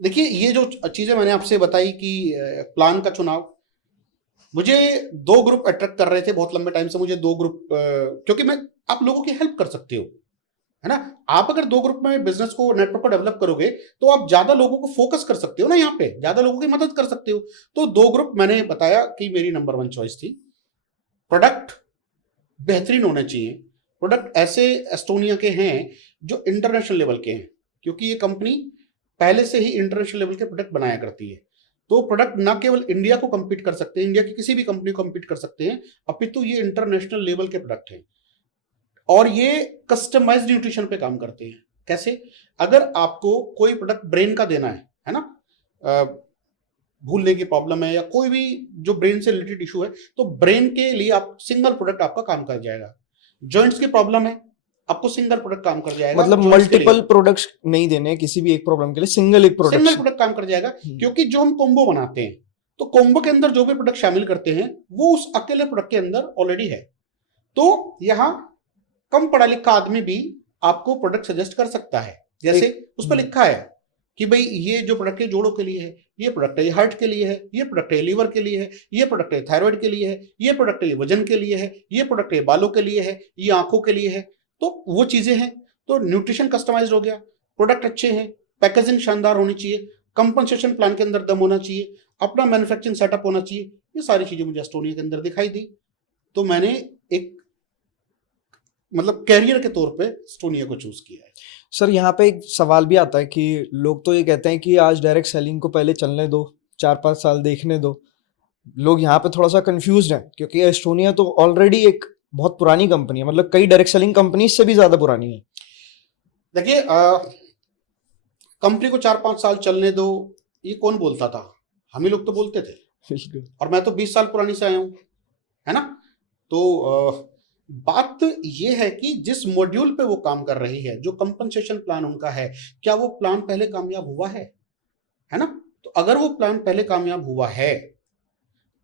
देखिए, ये जो चीजें मैंने आपसे बताई कि प्लान का चुनाव, मुझे दो ग्रुप अट्रैक्ट कर रहे थे बहुत लंबे टाइम से। मुझे दो ग्रुप, क्योंकि मैं, आप लोगों की हेल्प कर सकते हो, है ना। आप अगर दो ग्रुप में बिजनेस को, नेटवर्क को डेवलप करोगे तो आप ज्यादा लोगों को फोकस कर सकते हो ना, यहाँ पे ज्यादा लोगों की मदद कर सकते हो। तो दो ग्रुप मैंने बताया कि मेरी नंबर 1 चॉइस थी। प्रोडक्ट बेहतरीन होने चाहिए, प्रोडक्ट ऐसे एस्टोनिया के हैं जो इंटरनेशनल लेवल के हैं, क्योंकि ये कंपनी पहले से ही इंटरनेशनल लेवल के प्रोडक्ट बनाया करती है। तो प्रोडक्ट ना केवल इंडिया को compete कर सकते हैं, इंडिया की किसी भी कंपनी को compete कर सकते हैं, अपितु ये इंटरनेशनल लेवल के प्रोडक्ट हैं। और ये कस्टमाइज्ड न्यूट्रिशन पे काम करते हैं। कैसे? अगर आपको कोई प्रोडक्ट ब्रेन का देना है ना, भूलने की प्रॉब्लम है या कोई भी जो ब्रेन से रिलेटेड इशू है, तो ब्रेन के लिए आप सिंगल प्रोडक्ट आपका काम कर जाएगा। जॉइंट्स की प्रॉब्लम है, आपको सिंगल प्रोडक्ट काम कर जाएगा। मतलब मल्टीपल प्रोडक्ट्स नहीं देने हैं किसी भी एक प्रॉब्लम के लिए, सिंगल एक प्रोडक्ट काम कर जाएगा। क्योंकि जो हम कॉम्बो बनाते हैं, तो कॉम्बो के अंदर जो भी प्रोडक्ट शामिल करते हैं वो उस अकेले प्रोडक्ट के अंदर ऑलरेडी है। तो यहाँ कम पढ़ा लिखा आदमी भी आपको प्रोडक्ट सजेस्ट कर सकता है। जैसे उस पर लिखा है कि भाई ये जो प्रोडक्ट है जोड़ों के लिए है, ये प्रोडक्ट है हार्ट के लिए है, ये प्रोडक्ट है लीवर के लिए है, ये प्रोडक्ट है थायराइड के लिए है, ये प्रोडक्ट है वजन के लिए है, ये प्रोडक्ट है बालों के लिए है, ये आंखों के लिए है। तो वो चीजें हैं। तो न्यूट्रिशन कस्टमाइज्ड हो गया, प्रोडक्ट अच्छे हैं, पैकेजिंग शानदार होनी चाहिए, कंपनसेशन प्लान के अंदर दम होना चाहिए, अपना मैन्युफैक्चरिंग सेटअप होना चाहिए। ये सारी चीजें मुझे एस्टोनिया के अंदर दिखाई दी। तो मैंने एक मतलब कैरियर के तौर पे एस्टोनिया को चूज किया है। सर यहाँ पे एक सवाल भी आता है कि लोग तो ये कहते हैं कि आज डायरेक्ट सेलिंग को पहले चलने दो, 4-5 साल देखने दो। लोग यहाँ पे थोड़ा सा कंफ्यूज्ड हैं क्योंकि एस्टोनिया तो ऑलरेडी एक बहुत पुरानी कंपनी है, मतलब कई डायरेक्ट सेलिंग कंपनी से भी ज्यादा पुरानी है। देखिए, कंपनी को 4-5 साल चलने दो, ये कौन बोलता था? हम ही लोग तो बोलते थे। और मैं तो 20 साल पुरानी से आया हूं, है ना। तो बात ये है कि जिस मॉड्यूल पे वो काम कर रही है, जो कंपनसेशन प्लान उनका है, क्या वो प्लान पहले कामयाब हुआ है ना। तो अगर वो प्लान पहले कामयाब हुआ है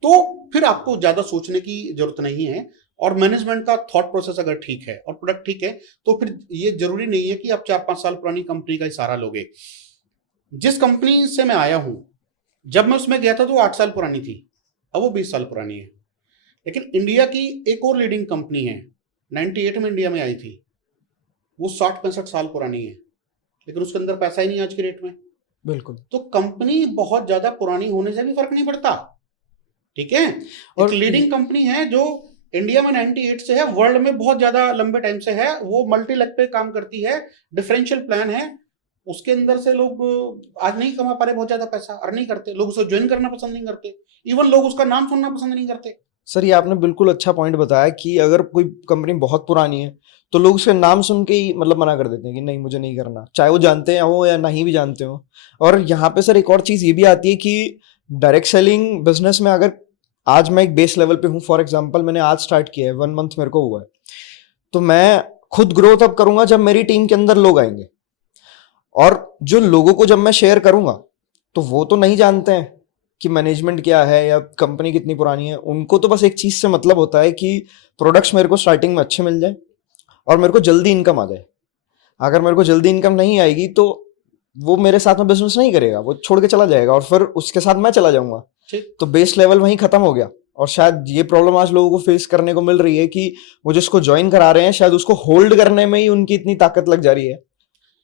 तो फिर आपको ज्यादा सोचने की जरूरत नहीं है। और मैनेजमेंट का थॉट प्रोसेस अगर ठीक है और प्रोडक्ट ठीक है, तो फिर ये जरूरी नहीं है कि आप 4-5 साल पुरानी कंपनी का ही सहारा लोगे। जिस कंपनी से मैं आया हूं, जब मैं उसमें गया था तो 8 साल पुरानी थी, अब वो 20 साल पुरानी है। लेकिन इंडिया की एक और लीडिंग कंपनी है, 98 में इंडिया में आई थी, वो 60-65 साल पुरानी है, लेकिन उसके अंदर पैसा ही नहीं आज की रेट में। बिल्कुल। तो कंपनी बहुत ज्यादा पुरानी होने से भी फर्क नहीं पड़ता, ठीक है। और लीडिंग कंपनी है जो इंडिया में 98 से है, वर्ल्ड में बहुत ज्यादा लंबे टाइम से है, वो मल्टी लेग पे काम करती है, डिफरेंशियल प्लान है, उसके अंदर से लोग आज नहीं कमा पा रहे बहुत ज्यादा पैसा, अर्न नहीं करते, लोग उसे ज्वाइन करना पसंद नहीं करते, इवन लोग उसका नाम सुनना पसंद नहीं करते। सर ये आपने बिल्कुल अच्छा पॉइंट बताया कि अगर कोई कंपनी बहुत पुरानी है तो लोग उसके नाम सुन के ही मतलब मना कर देते हैं कि नहीं मुझे नहीं करना, चाहे वो जानते हैं हो या नहीं भी जानते हो। और यहाँ पे सर एक और चीज़ ये भी आती है कि डायरेक्ट सेलिंग बिजनेस में अगर आज मैं एक बेस लेवल पे हूँ, फॉर एग्जांपल मैंने आज स्टार्ट किया है, 1 मंथ मेरे को हुआ है, तो मैं खुद ग्रोथ अप करूंगा जब मेरी टीम के अंदर लोग आएंगे। और जो लोगों को जब मैं शेयर करूंगा तो वो तो नहीं जानते हैं कि मैनेजमेंट क्या है या कंपनी कितनी पुरानी है, उनको तो बस एक चीज से मतलब होता है कि प्रोडक्ट्स मेरे को स्टार्टिंग में अच्छे मिल जाए और मेरे को जल्दी इनकम आ जाए। अगर मेरे को जल्दी इनकम नहीं आएगी तो वो मेरे साथ में बिजनेस नहीं करेगा, वो छोड़ के चला जाएगा और फिर उसके साथ मैं चला जाऊंगा। तो बेस लेवल वहीं खत्म हो गया। और शायद ये प्रॉब्लम आज लोगों को फेस करने को मिल रही है कि वो जिसको ज्वाइन करा रहे हैं शायद उसको होल्ड करने में ही उनकी इतनी ताकत लग जा रही है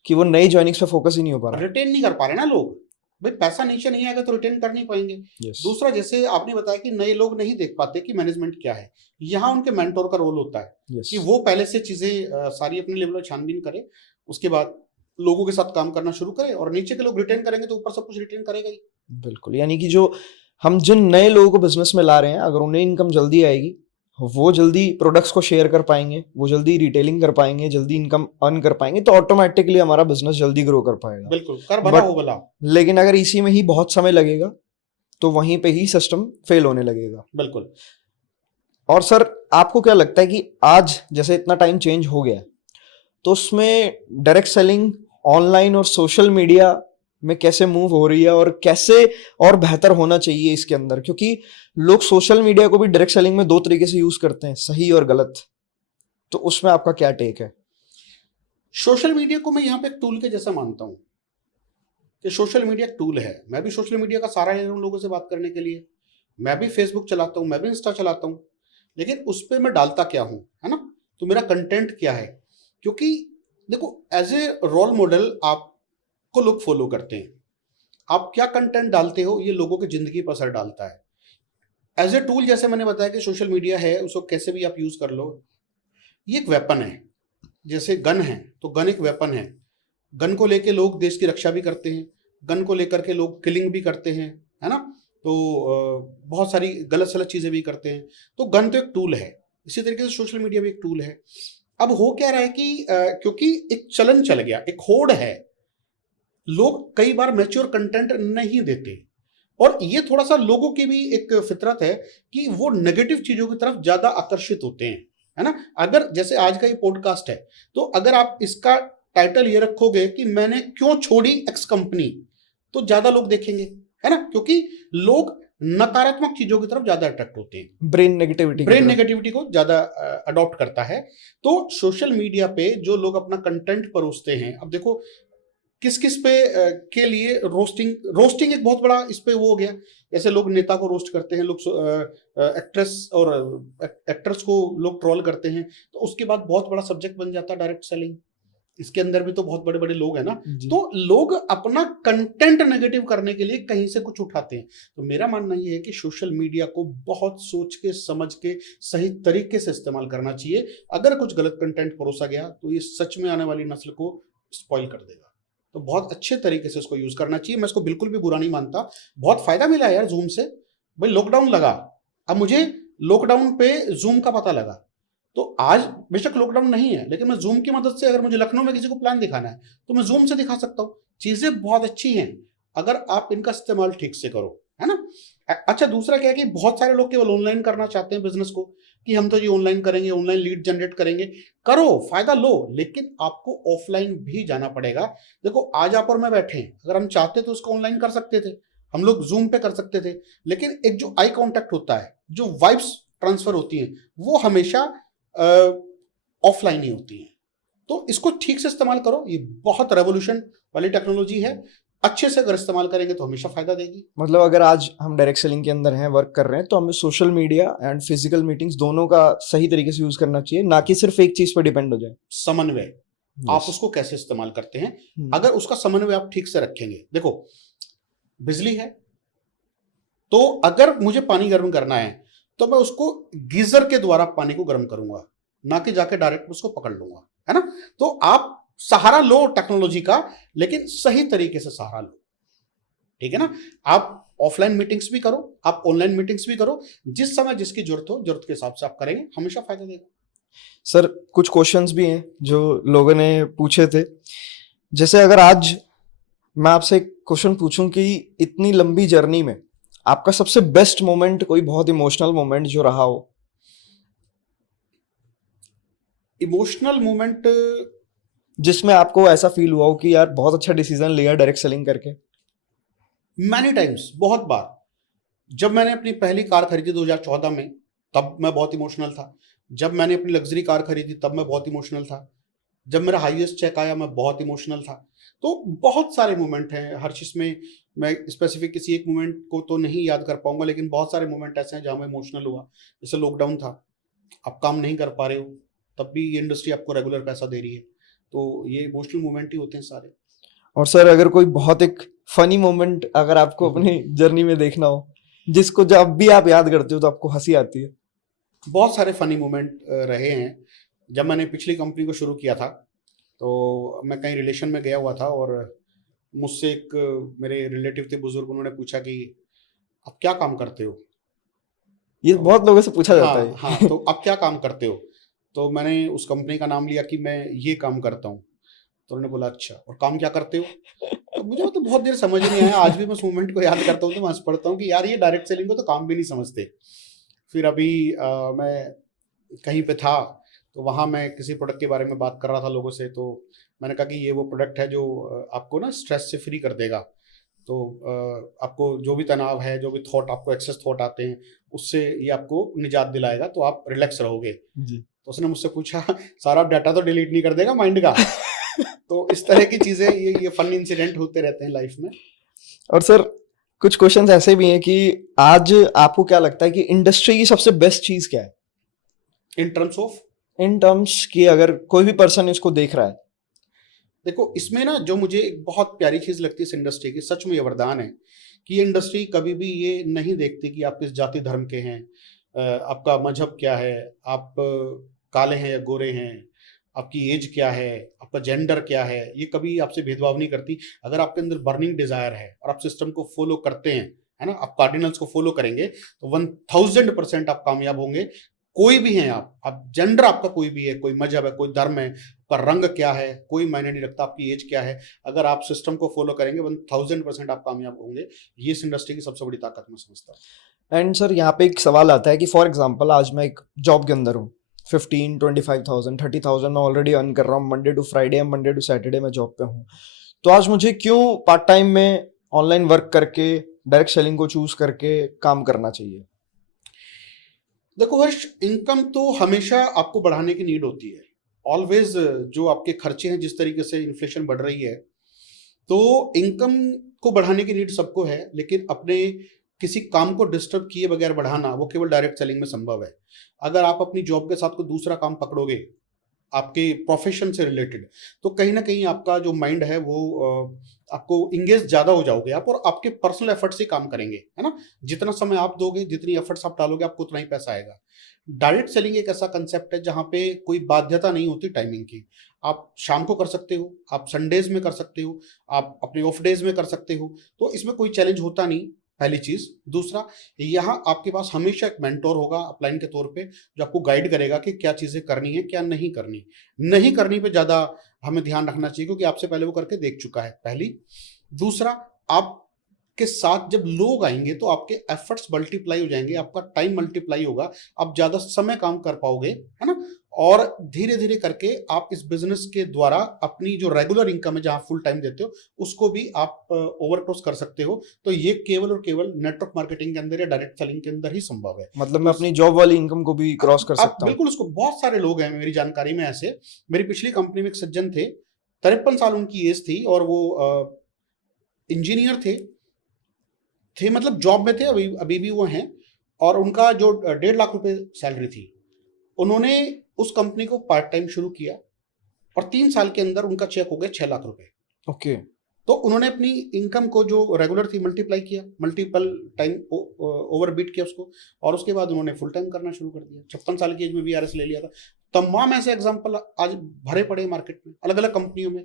कि वो नई ज्वाइनिंग्स पे फोकस ही नहीं हो पा रहा, रिटेन नहीं कर पा रहे ना लोग। भाई पैसा नीचे नहीं आएगा तो रिटेन कर नहीं पाएंगे। दूसरा, जैसे आपने बताया कि नए लोग नहीं देख पाते कि मैनेजमेंट क्या है, यहाँ उनके मेंटोर का रोल होता है कि वो पहले से चीजें सारी अपने लेवल पर छानबीन करे, उसके बाद लोगों के साथ काम करना शुरू करे, और नीचे के लोग रिटेन करेंगे तो ऊपर सब कुछ रिटेन करेगा ही। बिल्कुल। यानी कि जो हम जिन नए लोगों को बिजनेस में ला रहे हैं, अगर उन्हें इनकम जल्दी आएगी, वो जल्दी प्रोडक्ट्स को शेयर कर पाएंगे, वो जल्दी रिटेलिंग कर पाएंगे, जल्दी इनकम अर्न कर पाएंगे, तो ऑटोमेटिकली हमारा बिजनेस जल्दी ग्रो कर पाएगा। बिल्कुल, कर भला हो भला। लेकिन अगर इसी में ही बहुत समय लगेगा तो वहीं पे ही सिस्टम फेल होने लगेगा। बिल्कुल। और सर आपको क्या लगता है कि आज जैसे इतना टाइम चेंज हो गया तो उसमें डायरेक्ट सेलिंग ऑनलाइन और सोशल मीडिया में कैसे मूव हो रही है और कैसे और बेहतर होना चाहिए इसके अंदर, क्योंकि लोग सोशल मीडिया को भी डायरेक्ट सेलिंग में दो तरीके से यूज करते हैं, सही और गलत। तो उसमें आपका क्या टेक है? सोशल मीडिया को मैं यहाँ पे एक टूल के जैसा मानता हूँ कि सोशल मीडिया एक टूल है। मैं भी सोशल मीडिया का सहारा ले रहा हूँ लोगों से बात करने के लिए। मैं भी फेसबुक चलाता हूँ, मैं भी इंस्टा चलाता हूँ, लेकिन उस पर मैं डालता क्या हूँ, है ना? तो मेरा कंटेंट क्या है? क्योंकि देखो, एज ए रोल मॉडल आपको लोग फॉलो करते हैं। आप क्या कंटेंट डालते हो ये लोगों की जिंदगी पर असर डालता है। एज ए टूल, जैसे मैंने बताया कि सोशल मीडिया है, उसको कैसे भी आप यूज कर लो। ये एक वेपन है, जैसे गन है तो गन एक वेपन है। गन को लेके लोग देश की रक्षा भी करते हैं, गन को लेकर के लोग किलिंग भी करते हैं, है ना? तो बहुत सारी गलत सलत चीजें भी करते हैं। तो गन तो एक टूल है, इसी तरीके से सोशल मीडिया भी एक टूल है। अब हो क्या रहा है कि क्योंकि एक चलन चल गया, एक होड़ है, लोग कई बार मैच्योर कंटेंट नहीं देते, और ये थोड़ा सा लोगों की भी एक फितरत है कि वो नेगेटिव चीजों की तरफ ज्यादा आकर्षित होते हैं, है ना? अगर जैसे आज का ये पॉडकास्ट है, तो अगर आप इसका टाइटल ये रखोगे कि मैंने क्यों छोड़ी एक्स कंपनी, तो ज्यादा लोग देखेंगे, है ना? क्योंकि लोग नकारात्मक चीजों की तरफ ज्यादा अट्रैक्ट होते हैं, ब्रेन नेगेटिविटी को ज्यादा अडॉप्ट करता है। तो सोशल मीडिया पे जो लोग अपना कंटेंट परोसते हैं, अब देखो किस किस पे के लिए रोस्टिंग एक बहुत बड़ा इस पे वो हो गया। जैसे लोग नेता को रोस्ट करते हैं, लोग एक्ट्रेस और एक्टर्स को लोग ट्रोल करते हैं, तो उसके बाद बहुत बड़ा सब्जेक्ट बन जाता है डायरेक्ट सेलिंग। इसके अंदर भी तो बहुत बड़े बड़े लोग हैं ना, तो लोग अपना कंटेंट नेगेटिव करने के लिए कहीं से कुछ उठाते हैं। तो मेरा मानना ये है कि सोशल मीडिया को बहुत सोच के समझ के सही तरीके से इस्तेमाल करना चाहिए। अगर कुछ गलत कंटेंट परोसा गया तो ये सच में आने वाली नस्ल को स्पॉइल कर देगा। तो बहुत अच्छे तरीके से इसको यूज करना चाहिए। मैं इसको बिल्कुल भी बुरा नहीं मानता, बहुत फायदा मिला है यार जूम से। भाई लॉकडाउन लगा, अब मुझे लॉकडाउन पे जूम का पता लगा, तो आज बेशक लॉकडाउन नहीं है, लेकिन मैं जूम की मदद से अगर मुझे लखनऊ में किसी को प्लान दिखाना है तो मैं जूम से दिखा सकता हूँ। चीजें बहुत अच्छी हैं अगर आप इनका इस्तेमाल ठीक से करो, है ना? अच्छा, दूसरा क्या है कि बहुत सारे लोग केवल ऑनलाइन करना चाहते हैं बिजनेस को, कि हम तो ये ऑनलाइन करेंगे, ऑनलाइन लीड जनरेट करेंगे। करो, फायदा लो, लेकिन आपको ऑफलाइन भी जाना पड़ेगा। देखो, आज आप और मैं बैठे हैं, अगर हम चाहते तो उसको ऑनलाइन कर सकते थे, हम लोग जूम पे कर सकते थे, लेकिन एक जो आई कांटेक्ट होता है, जो वाइब्स ट्रांसफर होती हैं, वो हमेशा ऑफलाइन ही होती हैं। तो इसको ठीक से इस्तेमाल करो, ये बहुत रेवोल्यूशन वाली टेक्नोलॉजी है। अच्छे से अगर इस्तेमाल करेंगे तो हमेशा फायदा देगी। मतलब अगर आज हम डायरेक्ट सेलिंग के अंदर हैं, वर्क कर रहे हैं, तो हमें social media and physical meetings दोनों का सही तरीके से यूज करना चाहिए, ना कि सिर्फ एक चीज पर डिपेंड हो जाए। समन्वय, आप उसको कैसे इस्तेमाल करते हैं, अगर उसका समन्वय आप ठीक से रखेंगे। देखो, बिजली है तो अगर मुझे पानी गर्म करना है तो मैं उसको गीजर के द्वारा पानी को गर्म करूंगा, ना कि जाके डायरेक्ट उसको पकड़ लूंगा, है ना? तो आप सहारा लो टेक्नोलॉजी का, लेकिन सही तरीके से सहारा लो, ठीक है ना? आप ऑफलाइन मीटिंग्स भी करो, आप ऑनलाइन मीटिंग्स भी करो, जिस समय जिसकी जरूरत हो, जरूरत के हिसाब से आप करेंगे, हमेशा फायदा देगा। सर, कुछ क्वेश्चंस भी हैं जो लोगों ने पूछे थे। जैसे अगर आज मैं आपसे एक क्वेश्चन पूछूं कि इतनी लंबी जर्नी में आपका सबसे बेस्ट मोमेंट, कोई बहुत इमोशनल मोमेंट जो रहा हो। इमोशनल मोमेंट जिसमें आपको ऐसा फील हुआ हो कि यार बहुत अच्छा डिसीजन लिया डायरेक्ट सेलिंग करके। मैनी टाइम्स, बहुत बार। जब मैंने अपनी पहली कार खरीदी 2014 में, तब मैं बहुत इमोशनल था। जब मैंने अपनी लग्जरी कार खरीदी तब मैं बहुत इमोशनल था। जब मेरा हाईएस्ट चेक आया मैं बहुत इमोशनल था। तो बहुत सारे मोमेंट हैं, हर चीज़ में मैं स्पेसिफिक किसी एक मोमेंट को तो नहीं याद कर पाऊंगा, लेकिन बहुत सारे मोमेंट ऐसे हैं जहाँ मैं इमोशनल हुआ। जैसे लॉकडाउन था, आप काम नहीं कर पा रहे हो, तब भी ये इंडस्ट्री आपको रेगुलर पैसा दे रही है, तो ये इमोशनल मोमेंट ही होते हैं सारे। और सर, अगर कोई बहुत एक फनी मोमेंट अगर आपको अपनी जर्नी में देखना हो, जिसको जब भी आप याद करते हो तो आपको हंसी आती है। बहुत सारे फनी मोमेंट रहे हैं। जब मैंने पिछली कंपनी को शुरू किया था तो मैं कहीं रिलेशन में गया हुआ था, और मुझसे एक मेरे रिलेटिव थे बुजुर्ग, उन्होंने पूछा कि आप क्या काम करते हो। ये बहुत लोगों से पूछा जाता है। हाँ, तो आप क्या काम करते हो, तो मैंने उस कंपनी का नाम लिया कि मैं ये काम करता हूँ। तो उन्होंने बोला अच्छा, और काम क्या करते हो? तो मुझे तो बहुत देर समझ नहीं आया। आज भी मैं उस मोमेंट को याद करता हूँ तो मैं हंस पड़ता हूँ कि यार ये डायरेक्ट सेलिंग को तो काम भी नहीं समझते। फिर अभी मैं कहीं पे था तो वहाँ मैं किसी प्रोडक्ट के बारे में बात कर रहा था लोगों से, तो मैंने कहा कि ये वो प्रोडक्ट है जो आपको ना स्ट्रेस से फ्री कर देगा। तो आपको जो भी तनाव है, जो भी थॉट आपको एक्सेस थॉट आते हैं, उससे ये आपको निजात दिलाएगा, तो आप रिलैक्स रहोगे। जी। तो उसने मुझसे पूछा सारा डाटा तो डिलीट नहीं कर देगा माइंड का? तो इस तरह की चीज़ें, ये फन इंसिडेंट होते रहते हैं लाइफ में। और सर कुछ क्वेश्चंस ऐसे भी हैं कि आज आपको क्या लगता है कि इंडस्ट्री की सबसे बेस्ट चीज क्या है, in terms of, in terms की अगर कोई भी पर्सन इसको देख रहा है? देखो इसमें ना जो मुझे एक बहुत प्यारी चीज़ लगती है इस इंडस्ट्री की, सच में ये वरदान है कि ये इंडस्ट्री कभी भी ये नहीं देखती कि आप किस जाति धर्म के हैं, आपका मजहब क्या है, आप काले हैं या गोरे हैं, आपकी एज क्या है, आपका जेंडर क्या है, ये कभी आपसे भेदभाव नहीं करती। अगर आपके अंदर बर्निंग डिजायर है और आप सिस्टम को फॉलो करते हैं, है ना, आप कार्डिनल्स को फॉलो करेंगे, तो 1000% आप कामयाब होंगे। कोई भी हैं आप जेंडर आपका कोई भी है, कोई मजहब है, कोई धर्म है, आपका रंग क्या है, कोई मायने नहीं रखता, आपकी एज क्या है, अगर आप सिस्टम को फॉलो करेंगे 1000% आप कामयाब होंगे। ये इस इंडस्ट्री की सबसे बड़ी ताकत मैं समझता हूँ। एंड सर यहाँ पे एक सवाल आता है कि फॉर एग्जांपल आज मैं एक जॉब के अंदर हूँ, 15, 25,000, 30,000 मैं ऑलरेडी अर्न कर रहा हूँ, Monday to Friday, Monday to Saturday मैं जॉब पे हूँ। तो आज मुझे क्यों पार्ट टाइम में ऑनलाइन वर्क करके डायरेक्ट सेलिंग को चूज करके काम करना चाहिए? देखो हर्ष, इनकम तो हमेशा आपको बढ़ाने की नीड होती है ऑलवेज। जो आपके खर्चे हैं, जिस तरीके से इन्फ्लेशन बढ़ रही है, तो इनकम को बढ़ाने की नीड सबको है, लेकिन अपने किसी काम को डिस्टर्ब किए बगैर बढ़ाना वो केवल डायरेक्ट सेलिंग में संभव है। अगर आप अपनी जॉब के साथ कोई दूसरा काम पकड़ोगे आपके प्रोफेशन से रिलेटेड, तो कहीं ना कहीं आपका जो माइंड है वो आपको इंगेज ज्यादा हो जाओगे आप, और आपके पर्सनल एफर्ट से काम करेंगे, है ना। जितना समय आप दोगे, जितनी एफर्ट्स आप डालोगे, आपको उतना ही पैसा आएगा। डायरेक्ट सेलिंग एक ऐसा कंसेप्ट है जहां पे कोई बाध्यता नहीं होती टाइमिंग की। आप शाम को कर सकते हो, आप संडेज में कर सकते हो, आप अपने ऑफ डेज में कर सकते हो, तो इसमें कोई चैलेंज होता नहीं, पहली चीज। दूसरा, यहाँ आपके पास हमेशा एक मेंटोर होगा अपलाइन के तौर पे, जो आपको गाइड करेगा कि क्या चीजें करनी है, क्या नहीं करनी। नहीं करनी पे ज्यादा हमें ध्यान रखना चाहिए, क्योंकि आपसे पहले वो करके देख चुका है, पहली। दूसरा, आपके साथ जब लोग आएंगे तो आपके एफर्ट्स मल्टीप्लाई हो जाएंगे, आपका टाइम मल्टीप्लाई होगा, आप ज्यादा समय काम कर पाओगे, है ना। और धीरे धीरे करके आप इस बिजनेस के द्वारा अपनी जो रेगुलर इनकम है, जहां फुल टाइम देते हो, उसको भी आप ओवरक्रॉस कर सकते हो। तो ये केवल और केवल नेटवर्क मार्केटिंग के अंदर या डायरेक्ट सेलिंग के अंदर ही संभव है। मतलब मैं अपनी जॉब वाली इनकम को भी क्रॉस कर आप सकता हूँ? बिल्कुल, उसको बहुत सारे लोग हैं मेरी जानकारी में ऐसे। मेरी पिछली कंपनी में एक सज्जन थे, 53 साल उनकी एज थी, और वो इंजीनियर थे मतलब जॉब में थे, अभी अभी भी वो हैं, और उनका जो 1.5 लाख रुपए सैलरी थी, उन्होंने उस कंपनी को पार्ट टाइम शुरू किया, और 3 साल के अंदर उनका चेक हो गया 6 लाख रुपए। ओके। तो उन्होंने अपनी इनकम को जो रेगुलर थी मल्टीप्लाई किया, मल्टीपल टाइम ओवरबीट किया उसको, और उसके बाद उन्होंने फुल टाइम करना शुरू कर दिया। 56 साल की एज में वीआरएस ले लिया था। तमाम ऐसे एग्जांपल आज भरे पड़े मार्केट में, अलग अलग कंपनियों में।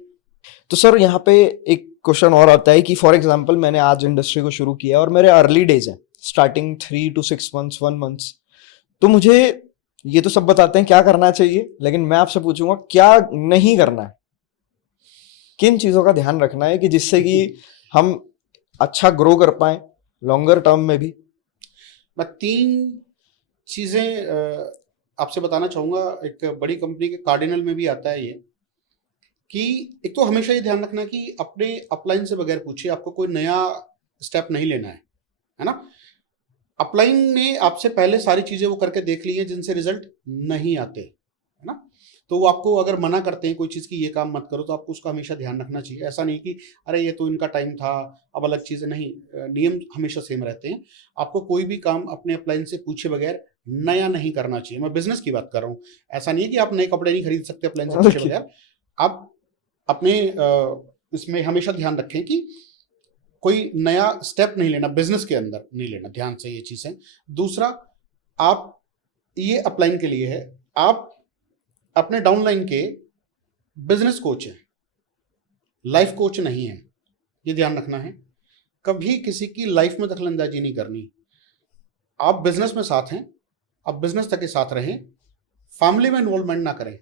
तो सर यहाँ पे एक क्वेश्चन और आता है कि फॉर एग्जांपल मैंने आज इंडस्ट्री को शुरू किया और मेरे अर्ली डेज हैं, स्टार्टिंग 3 to 6 months, 1 month, तो मुझे ये तो सब बताते हैं क्या करना चाहिए, लेकिन मैं आपसे पूछूंगा क्या नहीं करना है, किन चीजों का ध्यान रखना है कि जिससे कि हम अच्छा ग्रो कर पाए लॉन्गर टर्म में भी? मैं 3 चीजें आपसे बताना चाहूंगा। एक बड़ी कंपनी के कार्डिनल में भी आता है ये, कि एक तो हमेशा ये ध्यान रखना कि अपने अपलाइन से बगैर पूछे आपको कोई नया स्टेप नहीं लेना है ना। अपलाइन में आपसे पहले सारी चीजें वो करके देख ली हैं जिनसे रिजल्ट नहीं आते, है ना। तो वो आपको अगर मना करते हैं कोई चीज की, ये काम मत करो, तो आपको उसका हमेशा ध्यान रखना चाहिए। ऐसा नहीं कि अरे ये तो इनका टाइम था, अब अलग चीजें, नहीं, नियम हमेशा सेम रहते हैं। आपको कोई भी काम अपने अपलाइन से पूछे बगैर नया नहीं करना चाहिए। मैं बिजनेस की बात कर रहा हूँ, ऐसा नहीं है कि आप नए कपड़े नहीं खरीद सकते अपलाइन से पूछे बगैर। आप अपने इसमें हमेशा ध्यान रखें कि कोई नया स्टेप नहीं लेना, बिजनेस के अंदर नहीं लेना, ध्यान से ये चीज है। दूसरा, आप, ये अपलाइन के लिए है, आप अपने डाउनलाइन के बिजनेस कोच हैं, लाइफ कोच नहीं है, ये ध्यान रखना है। कभी किसी की लाइफ में दखलंदाजी नहीं करनी। आप बिजनेस में साथ हैं, आप बिजनेस तक के साथ रहें, फैमिली में इन्वॉल्वमेंट ना करें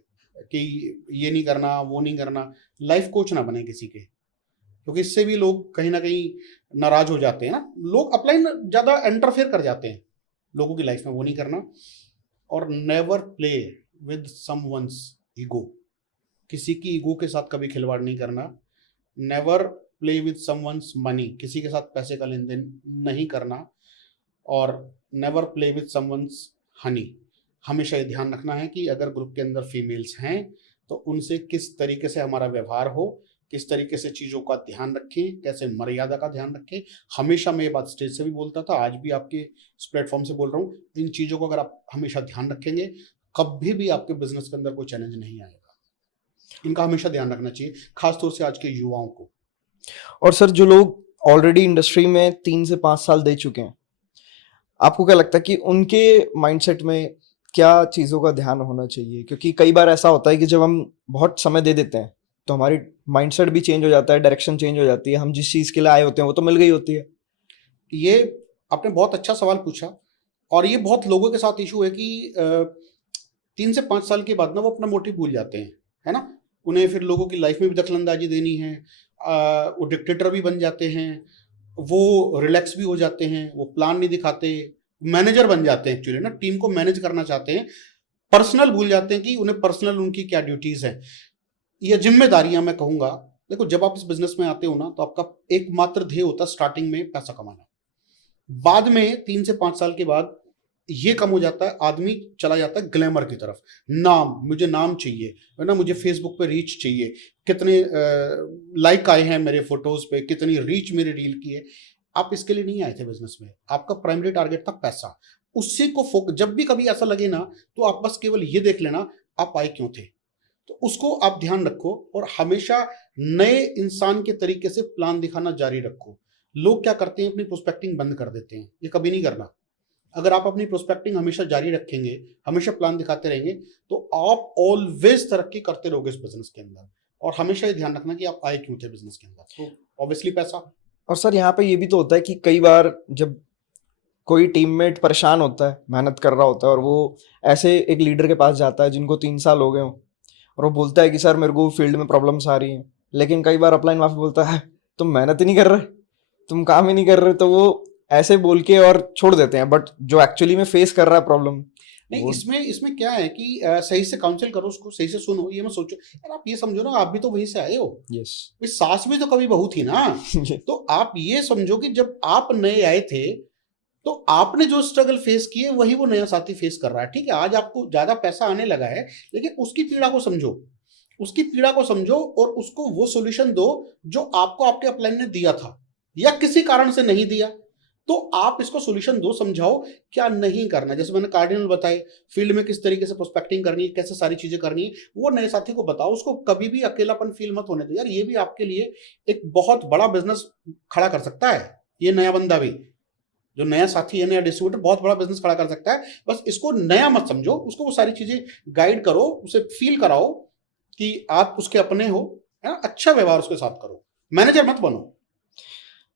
कि ये नहीं करना, वो नहीं करना। लाइफ कोच ना बने किसी के, क्योंकि इससे भी लोग कहीं ना कहीं नाराज हो जाते हैं ना। लोग अपलाइन ज्यादा इंटरफेयर कर जाते हैं लोगों की लाइफ में, वो नहीं करना। और never play with someone's ego, किसी की ईगो के साथ कभी खिलवाड़ नहीं करना। Never play with someone's money, किसी के साथ पैसे का लेन देन नहीं करना। और never play with someone's Honey, हमेशा ये ध्यान रखना है कि अगर ग्रुप के अंदर फीमेल्स हैं तो उनसे किस तरीके से हमारा व्यवहार हो, किस तरीके से चीज़ों का ध्यान रखें, कैसे मर्यादा का ध्यान रखें। हमेशा मैं ये बात स्टेज से भी बोलता था, आज भी आपके इस प्लेटफॉर्म से बोल रहा हूँ, इन चीज़ों को अगर आप हमेशा ध्यान रखेंगे, कभी भी आपके बिजनेस के अंदर कोई चैलेंज नहीं आएगा। इनका हमेशा ध्यान रखना चाहिए, खासतौर से आज के युवाओं को। और सर जो लोग ऑलरेडी इंडस्ट्री में 3 से 5 साल दे चुके हैं, आपको क्या लगता है कि उनके माइंडसेट में क्या चीज़ों का ध्यान होना चाहिए? क्योंकि कई बार ऐसा होता है कि जब हम बहुत समय दे देते हैं तो हमारी माइंडसेट भी चेंज हो जाता है, डायरेक्शन चेंज हो जाती है, हम जिस चीज़ के लिए आए होते हैं वो तो मिल गई होती है। ये आपने बहुत अच्छा सवाल पूछा, और ये बहुत लोगों के साथ इशू है कि 3 से 5 साल के बाद ना वो अपना मोटिव भूल जाते हैं, है ना। उन्हें फिर लोगों की लाइफ में भी दखलंदाजी देनी है, वो डिक्टेटर भी बन जाते हैं, वो रिलैक्स भी हो जाते हैं, वो प्लान नहीं दिखाते, मैनेजर बन जाते हैं एक्चुअली ना, टीम को मैनेज करना चाहते हैं, पर्सनल भूल जाते हैं कि उन्हें पर्सनल उनकी क्या ड्यूटीज हैं या जिम्मेदारियां। मैं कहूंगा, देखो जब आप इस बिजनेस में आते हो ना तो आपका एकमात्र ध्येय होता है स्टार्टिंग में पैसा कमाना। बाद में 3 से 5 साल के बाद ये कम हो जाता है, आदमी चला जाता है ग्लैमर की तरफ। नाम, मुझे नाम चाहिए, है ना, मुझे फेसबुक पे रीच चाहिए, कितने लाइक आए हैं मेरे फोटोज पे, कितनी रीच मेरी रील की है। आप इसके लिए नहीं आए थे बिजनेस में, आपका प्राइमरी टारगेट था पैसा। उसी को फोकस, जब भी कभी ऐसा लगे ना तो आप बस केवल ये देख लेना आप आए क्यों थे, तो उसको आप ध्यान रखो और हमेशा नए इंसान के तरीके से प्लान दिखाना जारी रखो। लोग क्या करते हैं, अपनी प्रोस्पेक्टिंग बंद कर देते हैं, ये कभी नहीं करना। अगर आप अपनी प्रोस्पेक्टिंग हमेशा जारी रखेंगे, हमेशा प्लान दिखाते रहेंगे, तो आप ऑलवेज तरक्की करते रहोगे इस बिजनेस के अंदर। और हमेशा ये ध्यान रखना कि आप आए क्यों थे बिजनेस के अंदर, तो ऑब्वियसली पैसा। और सर यहाँ पे ये भी तो होता है कि कई बार जब कोई टीममेट परेशान होता है, मेहनत कर रहा होता है, और वो ऐसे एक लीडर के पास जाता है जिनको 3 साल हो गए हों, और वो बोलता है कि सर मेरे को फील्ड में प्रॉब्लम्स आ रही हैं, लेकिन कई बार अपलाइन वहाँ पे बोलता है तुम मेहनत ही नहीं कर रहे, तुम काम ही नहीं कर रहे, तो वो ऐसे बोल के और छोड़ देते हैं। बट जो एक्चुअली में फेस कर रहा है प्रॉब्लम, नहीं, वो इसमें क्या है कि सही से काउंसिल करो, उसको सही से सुनो। ये मत सोचो यार, आप ये समझो ना, आप भी तो वहीं से आए हो, यस भाई सास भी तो कभी बहू थी ना। तो आप ये समझो कि जब आप नए आए थे तो आपने जो स्ट्रगल फेस किए वही वो नया साथी फेस कर रहा है। ठीक है, आज आपको ज्यादा पैसा आने लगा है, लेकिन उसकी पीड़ा को समझो, उसकी पीड़ा को समझो और उसको वो सॉल्यूशन दो जो आपको आपके अपलाइन ने दिया था या किसी कारण से नहीं दिया। तो आप इसको सॉल्यूशन दो, समझाओ क्या नहीं करना। जैसे मैंने कार्डिनल बताए, फील्ड में किस तरीके से प्रोस्पेक्टिंग करनी है, कैसे सारी चीजें करनी है, वो नए साथी को बताओ। उसको कभी भी अकेलापन फील मत होने दो यार, ये भी आपके लिए एक बहुत बड़ा बिजनेस खड़ा कर सकता है। ये नया बंदा भी, जो नया साथी है, नया डिस्ट्रीब्यूटर, बहुत बड़ा बिजनेस खड़ा कर सकता है। बस इसको नया मत समझो, उसको वो सारी चीजें गाइड करो, उसे फील कराओ कि आप उसके अपने हो, है ना। अच्छा व्यवहार उसके साथ करो, मैनेजर मत बनो।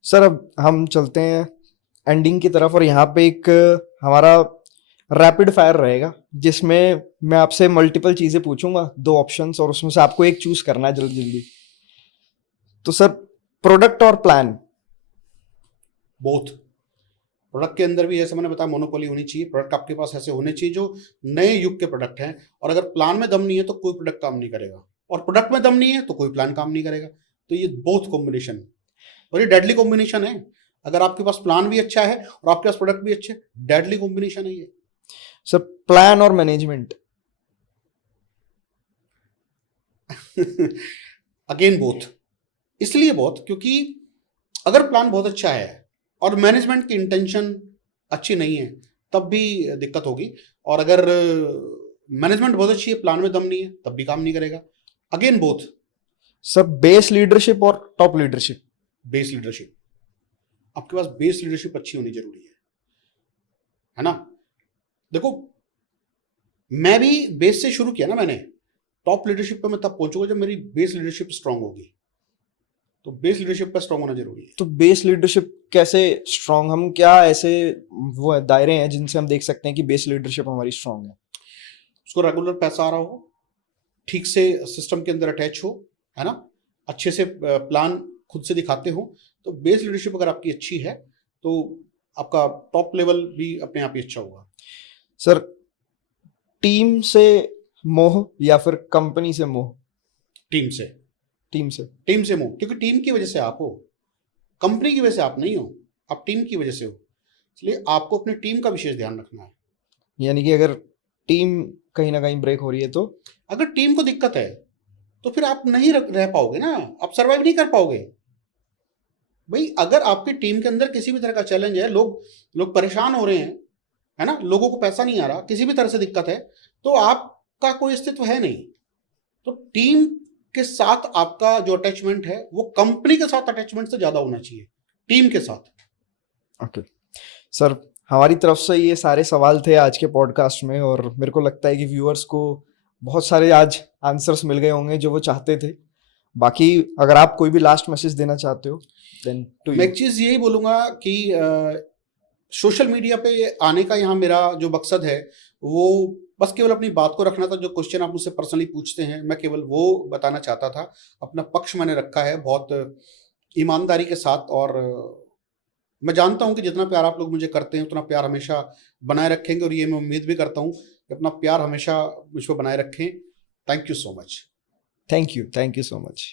सर अब हम चलते हैं एंडिंग की तरफ, और यहाँ पे एक हमारा रैपिड फायर रहेगा जिसमें मैं आपसे मल्टीपल चीजें पूछूंगा, 2 ऑप्शंस, और उसमें से आपको एक चूज करना है जल्दी जल्दी। तो सर प्रोडक्ट और प्लान? बोथ। प्रोडक्ट के अंदर भी, जैसे मैंने बताया, मोनोपोली होनी चाहिए। प्रोडक्ट आपके पास ऐसे होने चाहिए जो नए युग के प्रोडक्ट हैं, और अगर प्लान में दम नहीं है तो कोई प्रोडक्ट काम नहीं करेगा, और प्रोडक्ट में दम नहीं है तो कोई प्लान काम नहीं करेगा। तो ये बोथ कॉम्बिनेशन, और ये डेडली कॉम्बिनेशन है। अगर आपके पास प्लान भी अच्छा है और आपके पास प्रोडक्ट भी अच्छे, डेडली कॉम्बिनेशन है ये। सर प्लान और मैनेजमेंट? Again both. इसलिए बोथ क्योंकि अगर प्लान बहुत अच्छा है और मैनेजमेंट की इंटेंशन अच्छी नहीं है तब भी दिक्कत होगी, और अगर मैनेजमेंट बहुत अच्छी है, प्लान में दम नहीं है, तब भी काम नहीं करेगा। Again both. Sir base leadership और टॉप लीडरशिप? Base leadership. आपके पास बेस लीडरशिप अच्छी होनी जरूरी है ना। देखो, मैं भी बेस से शुरू किया ना मैंने, टॉप लीडरशिप पे मैं तब पहुंचूंगा जब मेरी बेस लीडरशिप स्ट्रांग होगी। तो बेस लीडरशिप पर स्ट्रांग होना जरूरी है। तो बेस लीडरशिप कैसे स्ट्रांग, हम क्या ऐसे वो दायरे हैं जिनसे हम देख सकते हैं कि बेस लीडरशिप हमारी स्ट्रांग है? उसको रेगुलर पैसा आ रहा हो, ठीक से सिस्टम के अंदर अटैच हो, है ना, अच्छे से प्लान खुद से दिखाते हो, तो बेस लीडरशिप अगर आपकी अच्छी है तो आपका टॉप लेवल भी अपने आप ही अच्छा होगा। सर टीम से मोह या फिर कंपनी से मोह? टीम से। टीम से। टीम से मोह, क्योंकि टीम की वजह से आप हो, कंपनी की वजह से आप नहीं हो, आप टीम की वजह से हो, इसलिए आपको अपनी टीम का विशेष ध्यान रखना है। यानी कि अगर टीम कहीं ना कहीं ब्रेक हो रही है तो? अगर टीम को दिक्कत है तो फिर आप नहीं रह पाओगे ना, आप सर्वाइव नहीं कर पाओगे भाई। अगर आपकी टीम के अंदर किसी भी तरह का चैलेंज है, लोग परेशान हो रहे हैं, है ना, लोगों को पैसा नहीं आ रहा, किसी भी तरह से दिक्कत है, तो आपका कोई अस्तित्व है नहीं। तो टीम के साथ आपका जो अटैचमेंट है वो कंपनी के साथ अटैचमेंट से ज्यादा होना चाहिए, टीम के साथ। ओके सर, हमारी तरफ से ये सारे सवाल थे आज के पॉडकास्ट में, और मेरे को लगता है कि व्यूअर्स को बहुत सारे आज आंसर्स मिल गए होंगे जो वो चाहते थे। बाकी अगर आप कोई भी लास्ट मैसेज देना चाहते हो देन टू मैं एक चीज यही बोलूंगा कि सोशल मीडिया पे आने का यहाँ मेरा जो मकसद है वो बस केवल अपनी बात को रखना था। जो क्वेश्चन आप मुझसे पर्सनली पूछते हैं मैं केवल वो बताना चाहता था। अपना पक्ष मैंने रखा है बहुत ईमानदारी के साथ, और मैं जानता हूं कि जितना प्यार आप लोग मुझे करते हैं उतना प्यार हमेशा बनाए रखेंगे, और ये मैं उम्मीद भी करता हूं कि अपना प्यार हमेशा मुझ पर बनाए रखें। Thank you so much. Thank you so much.